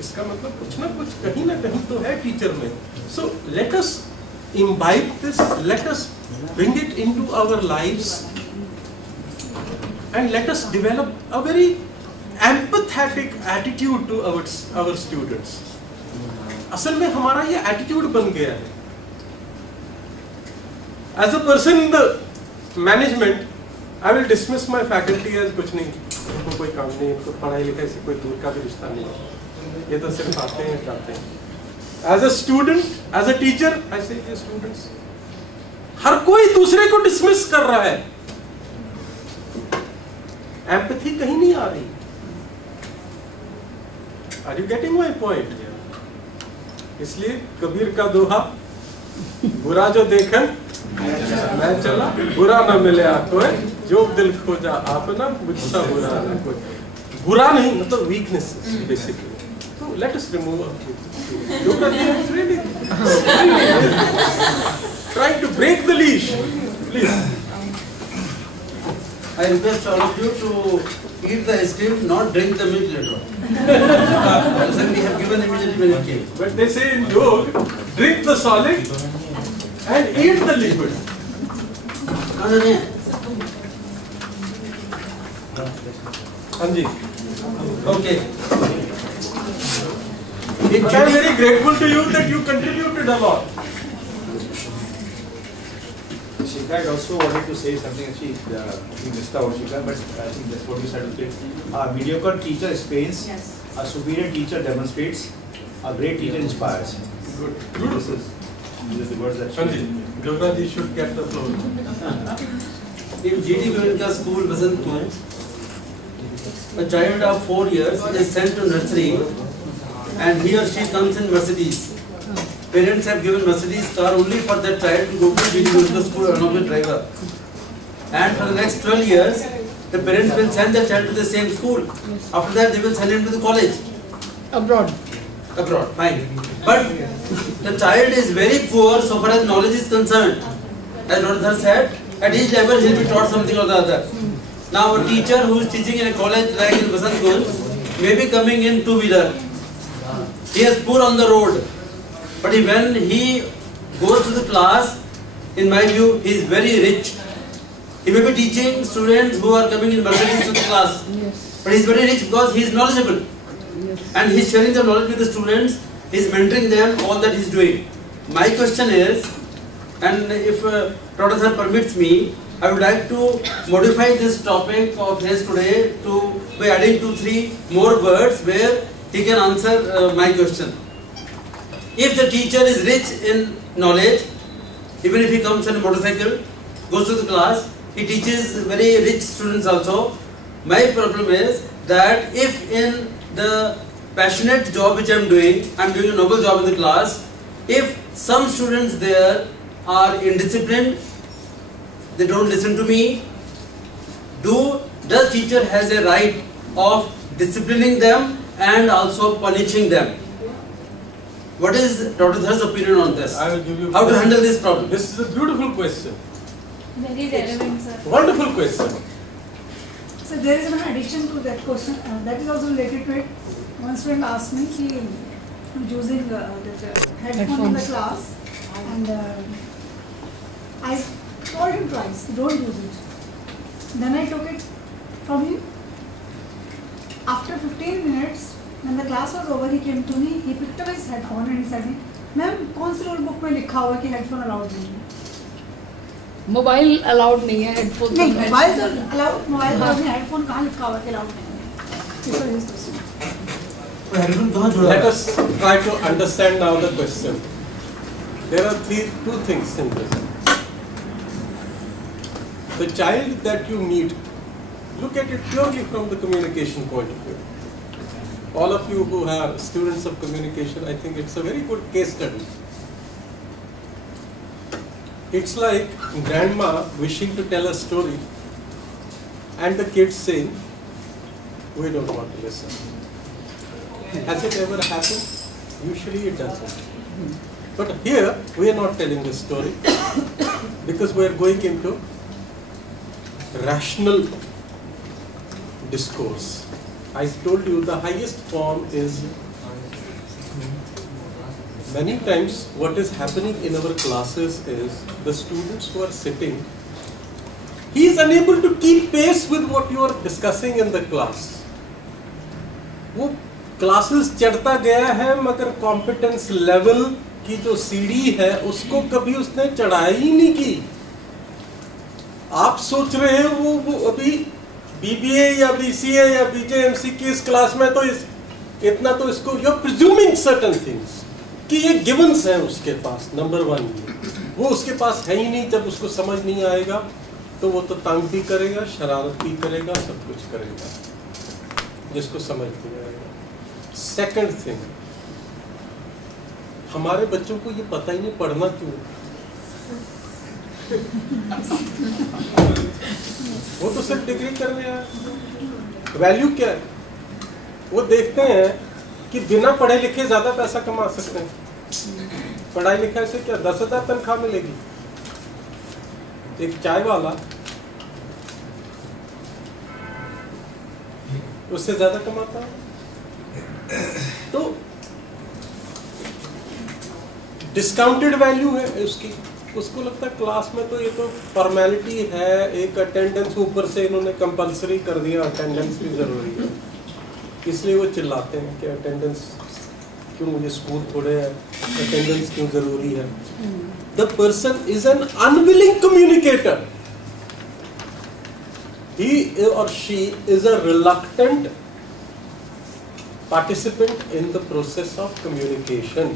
इसका मतलब कुछ ना कुछ कहीं ना कहीं तो है टीचर में. So let us imbibe this, let us bring it into our lives, and let us develop a very empathetic attitude to our students. असल में हमारा ये attitude बन गया है. As a person in the management, I will dismiss my faculty as कुछ नहीं, उनको कोई काम नहीं, उनको पढ़ाई लिखाई से कोई दूर का भी रिश्ता नहीं, ये तो सिर्फ आते हैं जाते हैं. As a student, as a teacher, I say ये students, हर कोई दूसरे को dismiss कर रहा है. Empathy कहीं नहीं आ रही. Are you getting my point? इसलिए कबीर का दोहा, बुरा जो देखन मैं चला, बुरा न मिले आपको, जो दिल खोजा आपना, मुझसा बुरा न कोई. बुरा नहीं, मतलब weakness basically. So let us remove our weakness. Look at them really trying to break the leash. Please. I request all of you to eat the ice cream, not drink the milk later on. As we have given immediately when it came. But they say in yoga, drink the solid and eat the liquid. Anji. Okay. But I am very grateful to you that you contributed a lot. Shikha, I also wanted to say something. Actually, we missed out Shikha, but I think that's what you said. A mediocre teacher explains, a superior teacher demonstrates, a great teacher inspires. Good. These are the words that Anji, Gauraji should get the floor. In GD Goenka school, Vasant Kunj, a child of 4 years is sent to nursery and he or she comes in Mercedes. Parents have given Mercedes car only for that child to go to GD Goenka school and not the driver. And for the next 12 years, the parents will send their child to the same school. After that, they will send him to the college. Abroad. Abroad, fine. But the child is very poor so far as knowledge is concerned. As Rodhar said, at each level he will be taught something or the other. Now a teacher who is teaching in a college like in Vasant Kunj may be coming in two-wheeler. He is poor on the road. But when he goes to the class, in my view, he is very rich. He may be teaching students who are coming in Mercedes to the class. But he is very rich because he is knowledgeable. And he is sharing the knowledge with the students. He is mentoring them, all that he is doing. My question is, and if Professor permits me, I would like to modify this topic of his today by adding 2-3 more words where he can answer my question. If the teacher is rich in knowledge, even if he comes on a motorcycle, goes to the class, he teaches very rich students also. My problem is that if in the passionate job which I'm doing a noble job in the class. If some students there are indisciplined, they don't listen to me, does teacher has a right of disciplining them and also punishing them? What is Dr. Dhar's opinion on this? I will give you how to handle this problem? This is a beautiful question. Very relevant, sir. Wonderful question. So there is an addition to that question that is also related to it. One student asked me he was using that headphone in the class, and I told him twice, don't use it. Then I took it from him. After 15 minutes, when the class was over, he came to me, he picked up his headphone and he said, "Ma'am, कौन सी rule book में लिखा हुआ कि headphone allowed नहीं है?" Mobile allowed नहीं है, headphone नहीं, मोबाइल तो अलाउड, मोबाइल में हेडफोन कहाँ लिखा हुआ कि अलाउड नहीं है? Let us try to understand now the question. There are two things in this. The child that you meet, look at it purely from the communication point of view. All of you who are students of communication, I think it's a very good case study. It's like grandma wishing to tell a story and the kids saying, we don't want to listen. Has it ever happened? Usually it doesn't. But here we are not telling this story because we are going into rational discourse. I told you the highest form is, many times what is happening in our classes is the students who are sitting, he is unable to keep pace with what you are discussing in the class. वो classes चढ़ता गया है मगर competence level की जो सीढ़ी है उसको कभी उसने चढ़ाई ही नहीं की. आप सोच रहे हैं वो अभी बीबीए या बीसीए या बीजेएमसी की इस क्लास में तो इतना तो इसको you are presuming certain things कि ये गिवंस हैं उसके पास. नंबर वन, वो उसके पास है ही नहीं. जब उसको समझ नहीं आएगा तो वो तो तंग भी करेगा, शरारत भी करेगा, सब कुछ करेगा जिसको समझ नहीं आएगा. सेकंड थिंग, हमारे बच्चों को ये पता ही नहीं पढ़ना क्यों. वो तो सिर्फ डिग्री करने आए. वैल्यू क्या है? वो देखते हैं कि बिना पढ़े लिखे ज्यादा पैसा कमा सकते हैं. पढ़ाई लिखाई से क्या 10,000 तनख्वाह मिलेगी? एक चाय वाला उससे ज्यादा कमाता है. तो डिस्काउंटेड वैल्यू है उसकी. उसको लगता है क्लास में तो ये तो फॉर्मेलिटी है, एक अटेंडेंस ऊपर से इन्होंने कंपलसरी कर दिया, अटेंडेंस भी जरूरी है, इसलिए वो चिल्लाते हैं कि अटेंडेंस क्यों, मुझे स्कूल थोड़े है, अटेंडेंस क्यों जरूरी है. The person is an unwilling communicator. He or she is a reluctant participant in the process of communication.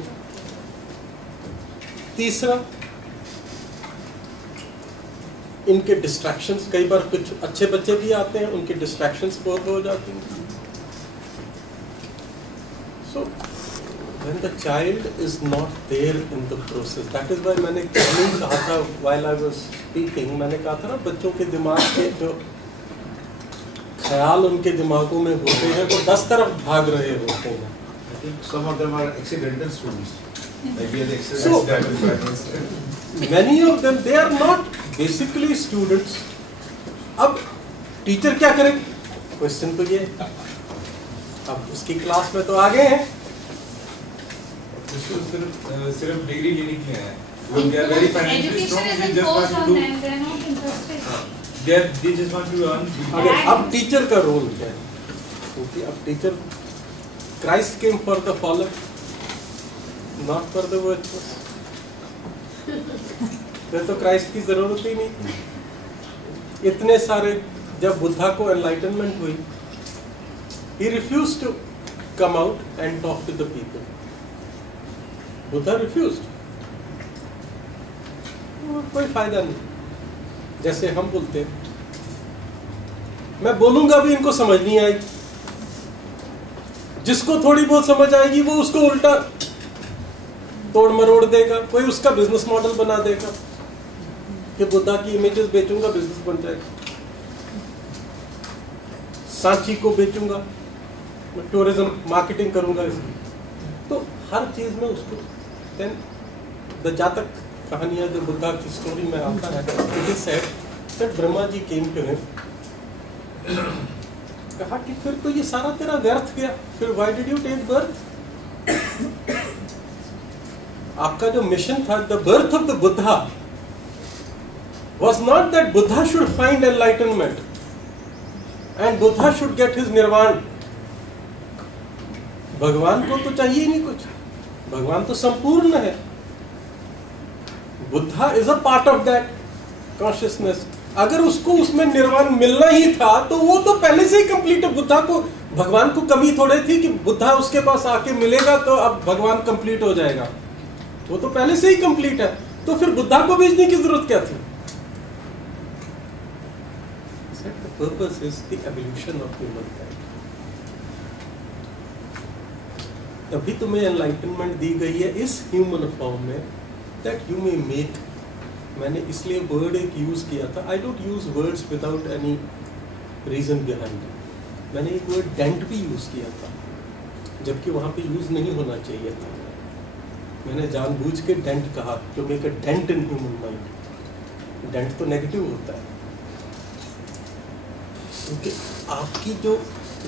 तीसरा, इनके डिस्ट्रैक्शंस, कई बार कुछ अच्छे बच्चे भी आते हैं, उनके डिस्ट्रैक्शंस बहुत हो जाती हैं. So when the child is not there in the process, that is why मैंने कहा था while I was speaking, मैंने कहा था ना बच्चों के दिमाग के जो ख्याल उनके दिमागों में होते हैं वो 10 तरफ भाग रहे होते हैं. I think some of them are accidental students. Maybe they So, accidental. many of them, they are not basically students. अब टीचर क्या करे? क्वेश्चन तो ये, अब उसकी क्लास में तो आ गए हैं, सिर्फ डिग्री लेने के लिए है. They are very financially strong. They just want to do. They just want to earn. अब टीचर का रोल क्या है? क्योंकि अब teacher, Christ came for the fallen, not for the virtuous. तो क्राइस्ट की जरूरत ही नहीं थी. इतने सारे, जब बुद्धा को एनलाइटनमेंट हुई, he refused to come out and talk to the people. Buddha refused. कोई फायदा नहीं. जैसे हम बोलते हैं, मैं बोलूंगा भी इनको समझ नहीं आएगी. जिसको थोड़ी बहुत समझ आएगी वो उसको उल्टा तोड़ मरोड़ देगा, कोई उसका बिजनेस मॉडल बना देगा कि बुद्धा की इमेजेस बेचूंगा, बिजनेस बन जाएगा। सांची को बेचूंगा, मैं टूरिज्म मार्केटिंग करूंगा इसकी। तो हर चीज में उसको देन द जातक कहानियां जो बुद्धा की स्टोरी में आता है, it is said that Brahma ji came to him, कहा कि फिर तो ये सारा तेरा व्यर्थ गया, फिर why did you take birth? आपका जो मिशन था, the birth of the Buddha was not that Buddha should find enlightenment and Buddha should get his nirvana. भगवान को तो चाहिए नहीं कुछ, भगवान तो संपूर्ण है। Buddha is a part of that consciousness. अगर उसको उसमें निर्वाण मिलना ही था तो वो तो पहले से ही कंप्लीट है। बुद्धा को, भगवान को कमी थोड़े थी कि बुद्धा उसके पास आके मिलेगा तो अब भगवान कंप्लीट हो जाएगा, वो तो पहले से ही कंप्लीट है। तो फिर बुद्धा को भेजने की जरूरत क्या थी? The purpose is the evolution of humankind. तभी तुम्हें एनलाइटनमेंट दी गई है इस ह्यूमन फॉर्म में, दैट यू मे मेक। मैंने इसलिए वर्ड एक यूज किया था, I don't use words without any reason behind it. मैंने एक वर्ड डेंट भी यूज किया था, जबकि वहां पे यूज नहीं होना चाहिए था। मैंने जानबूझ के डेंट कहा, to make a dent in human mind. Dent तो नेगेटिव होता है, क्योंकि आपकी जो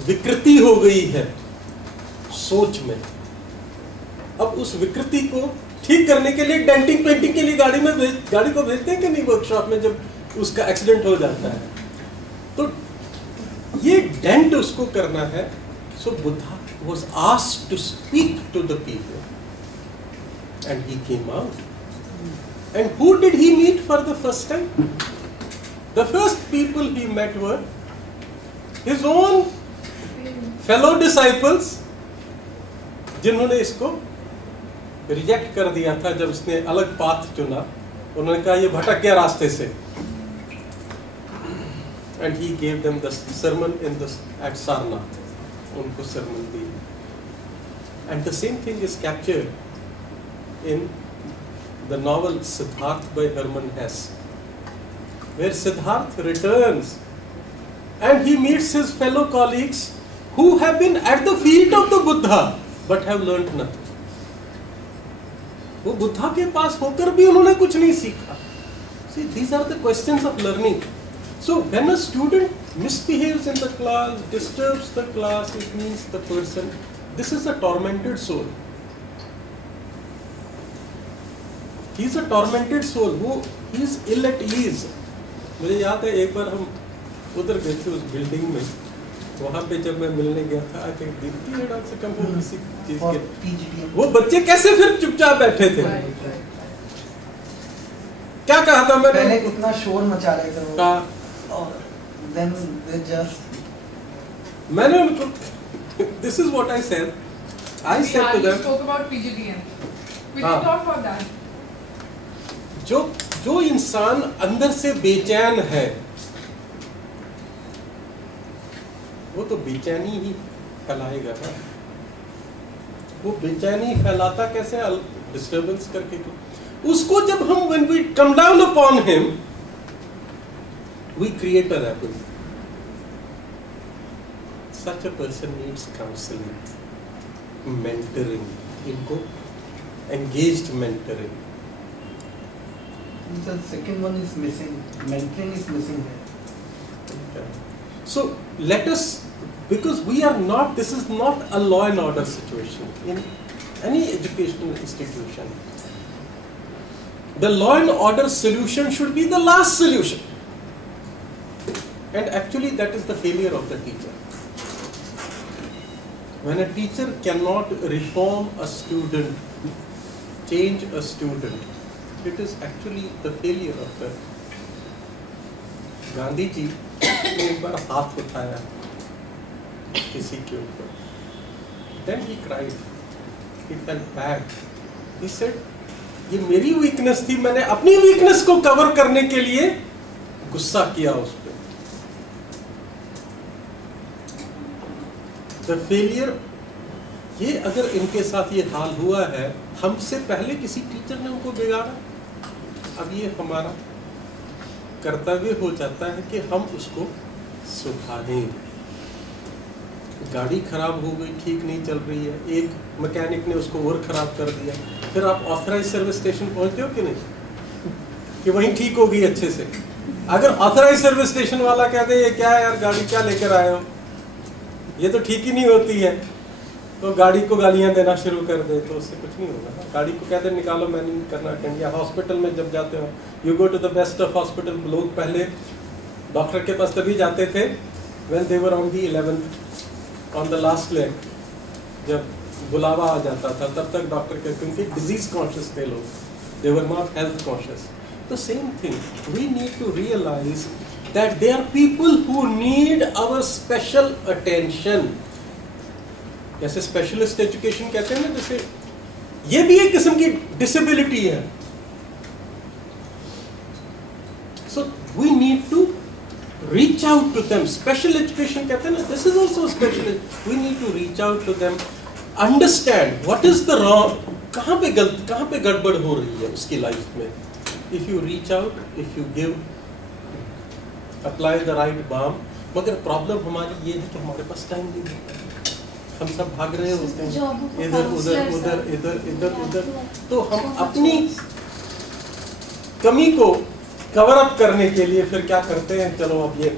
विकृति हो गई है सोच में, अब उस विकृति को ठीक करने के लिए डेंटिंग पेंटिंग के लिए गाड़ी को भेजते हैं कि नहीं वर्कशॉप में, जब उसका एक्सीडेंट हो जाता है तो ये डेंट उसको करना है। So Buddha was asked to speak to the people and he came out. And who did he meet for the first time? The first people he met were his own fellow disciples, जिन्होंने इसको reject कर दिया था जब इसने अलग path चुना। उन्होंने कहा ये भटक गया रास्ते से। and he gave them the sermon in the at Sarnath, उनको sermon the. and the same thing is captured in the novel Siddharth by Hermann Hesse, where Siddharth returns and he meets his fellow colleagues who have been at the feet of the Buddha but have learnt nothing. वो बुद्धा के पास होकर भी उन्होंने कुछ नहीं सीखा। See, these are the questions of learning. So when a student misbehaves in the class, disturbs the class, it means the person, this is a tormented soul. He is a tormented soul. वो he is ill at ease. मुझे याद है एक बार हम उधर गए थे उस बिल्डिंग में, वहां पे जब मैं मिलने गया था, आई थिंक दिखती है से कम हो किसी चीज के, वो बच्चे कैसे फिर चुपचाप बैठे थे। क्या कहा था मैंने? पहले कितना शोर मचा रहे थे वो, और देन दे जस्ट, मैंने उनको, this is what I said, I said to them, spoke about PGDM. We didn't talk about that. जो इंसान अंदर से बेचैन है वो तो बेचैनी ही फैलाएगा ना। वो बेचैनी फैलाता कैसे? डिस्टर्बेंस करके। उसको जब हम when we come down upon him, we create a rebel. Such a person needs counseling, mentoring. इनको engaged mentoring. The second one is missing. Mentoring is missing here. Okay. So let us, because we are not, this is not a law and order situation in any educational institution. The law and order solution should be the last solution. And actually that is the failure of the teacher. When a teacher cannot reform a student, change a student, it is actually the failure of the Gandhi ji ने एक बार हाथ उठाया किसी के ऊपर, then he cried, he felt bad, he said, ये मेरी weakness थी, मैंने अपनी वीकनेस को कवर करने के लिए गुस्सा किया उस पर। The failure ये अगर इनके साथ ये हाल हुआ है, हमसे पहले किसी टीचर ने उनको बिगाड़ा, अब ये हमारा कर्तव्य हो जाता है कि हम उसको सुधारें। गाड़ी खराब हो गई, ठीक नहीं चल रही है, एक मैकेनिक ने उसको और खराब कर दिया, फिर आप ऑथराइज सर्विस स्टेशन पहुंचते हो कि नहीं कि वहीं ठीक हो गई अच्छे से? अगर ऑथराइज सर्विस स्टेशन वाला कहते ये क्या है यार, गाड़ी क्या लेकर आए हो, ये तो ठीक ही नहीं होती है, तो गाड़ी को गालियां देना शुरू कर दे, तो उससे कुछ नहीं होगा ना। गाड़ी को कहते निकालो, मैं नहीं करना कहेंगे। हॉस्पिटल में जब जाते हो, you go to the best of hospital, लोग पहले डॉक्टर के पास तभी जाते थे when they were on the 11th on the last leg, जब बुलावा आ जाता था तब तक डॉक्टर के, क्योंकि डिजीज कॉन्शियस थे लोग, they were not health conscious. The same thing, we need to realize that there are people who need our special attention. जैसे स्पेशलिस्ट एजुकेशन कहते हैं ना, जैसे ये भी एक किस्म की डिसेबिलिटी है। So we need to reach out to them. Special education कहते हैं ना, this is also special. We need to reach out to them, understand what is the wrong, कहाँ पे गड़बड़ हो रही है उसकी लाइफ में। If you reach out, if you give, apply the right balm, मगर प्रॉब्लम हमारी ये है कि हमारे पास टाइम नहीं है, हम सब भाग रहे होते हैं इधर, तो हम अपनी कमी को कवर अप करने के लिए फिर क्या करते हैं, चलो अब ये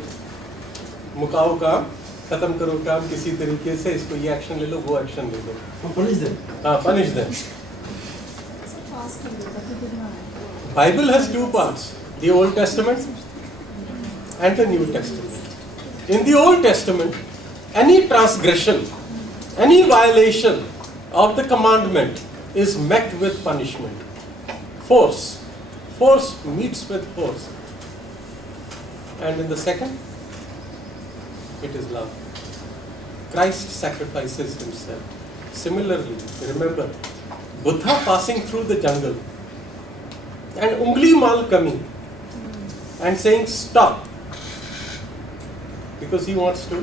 मुकाओ काम, खत्म करो काम किसी तरीके से, इसको ये एक्शन ले लो, वो एक्शन ले लो, punish them. Bible has two parts, the Old Testament and the New Testament. In the Old Testament, any transgression, any violation of the commandment is met with punishment. Force meets with force. And in the second, it is love. Christ sacrifices himself. Similarly, remember, Buddha passing through the jungle and Ungli Mal coming and saying stop because he wants to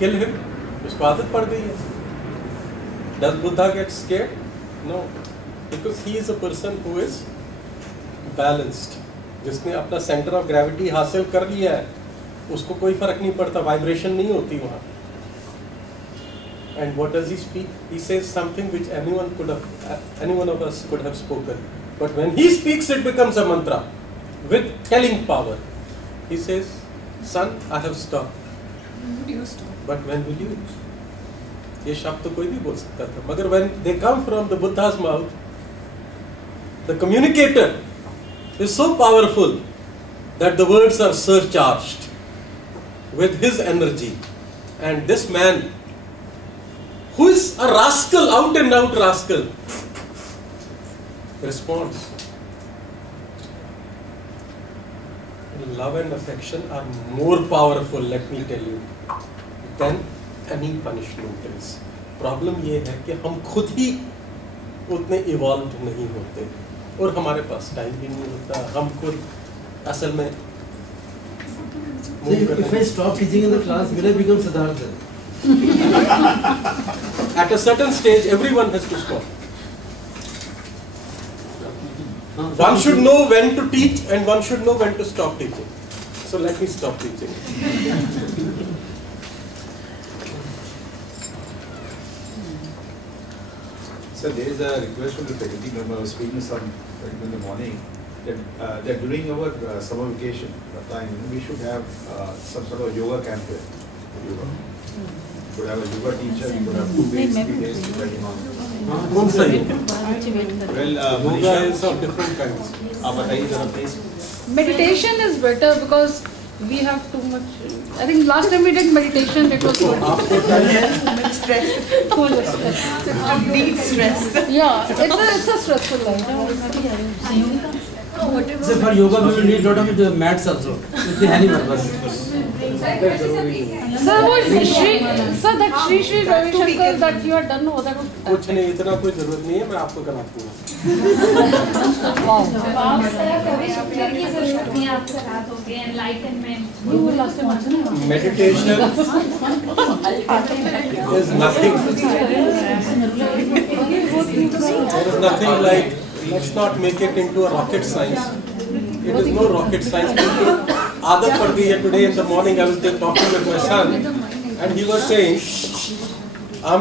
kill him. उसको आदत पड़ गई है. Does Buddha get scared? No, because he is a person who is balanced. जिसने अपना centre of gravity हासिल कर लिया है, उसको कोई फर्क नहीं पड़ता, वाइब्रेशन नहीं होती वहाँ. And what does he speak? He says something which any one of us could have spoken. But when he speaks, it becomes a mantra with telling power. He says, "Son, I have stopped." But when will you? ये शब्द तो कोई भी बोल सकता था, मगर when they come from the Buddha's mouth, the communicator is so powerful that the words are surcharged with his energy. And this man, who is a rascal, out and out rascal, responds. Love and affection are more powerful, let me tell you, than any punishment is. Problem ये है कि हम खुद ही उतने evolved नहीं होते और हमारे पास टाइम भी नहीं होता. हम खुद असल में if I stop teaching in the class, will I become Siddhartha? At a certain stage, everyone has to stop. One should know when to teach and one should know when to stop teaching. So let me stop teaching. So there is a request from the faculty member. I was speaking to some in the morning that during our summer vacation time, we should have some sort of yoga camp there. Yoga. We could have a yoga teacher. We could have 2 days, 3 days, depending on. Well, Yoga is of different kinds. बताइए जरा please. Meditation is better because we have too much. I think last time we did meditation, it was Stress. Complete stress. Yeah, it's a stressful life. So for yoga, we will need lot of the mats also. With the honey purpose. So that Shri Shri Ravi Shankar that you had done, no, that was. कुछ नहीं, इतना कोई जरूरत नहीं है, मैं आपको करा दूंगा. Meditation is nothing. There is nothing like, let's not make it into a rocket science. It is no rocket science. Adat pad gayi hai. Today in the morning I was talking with my son and he was saying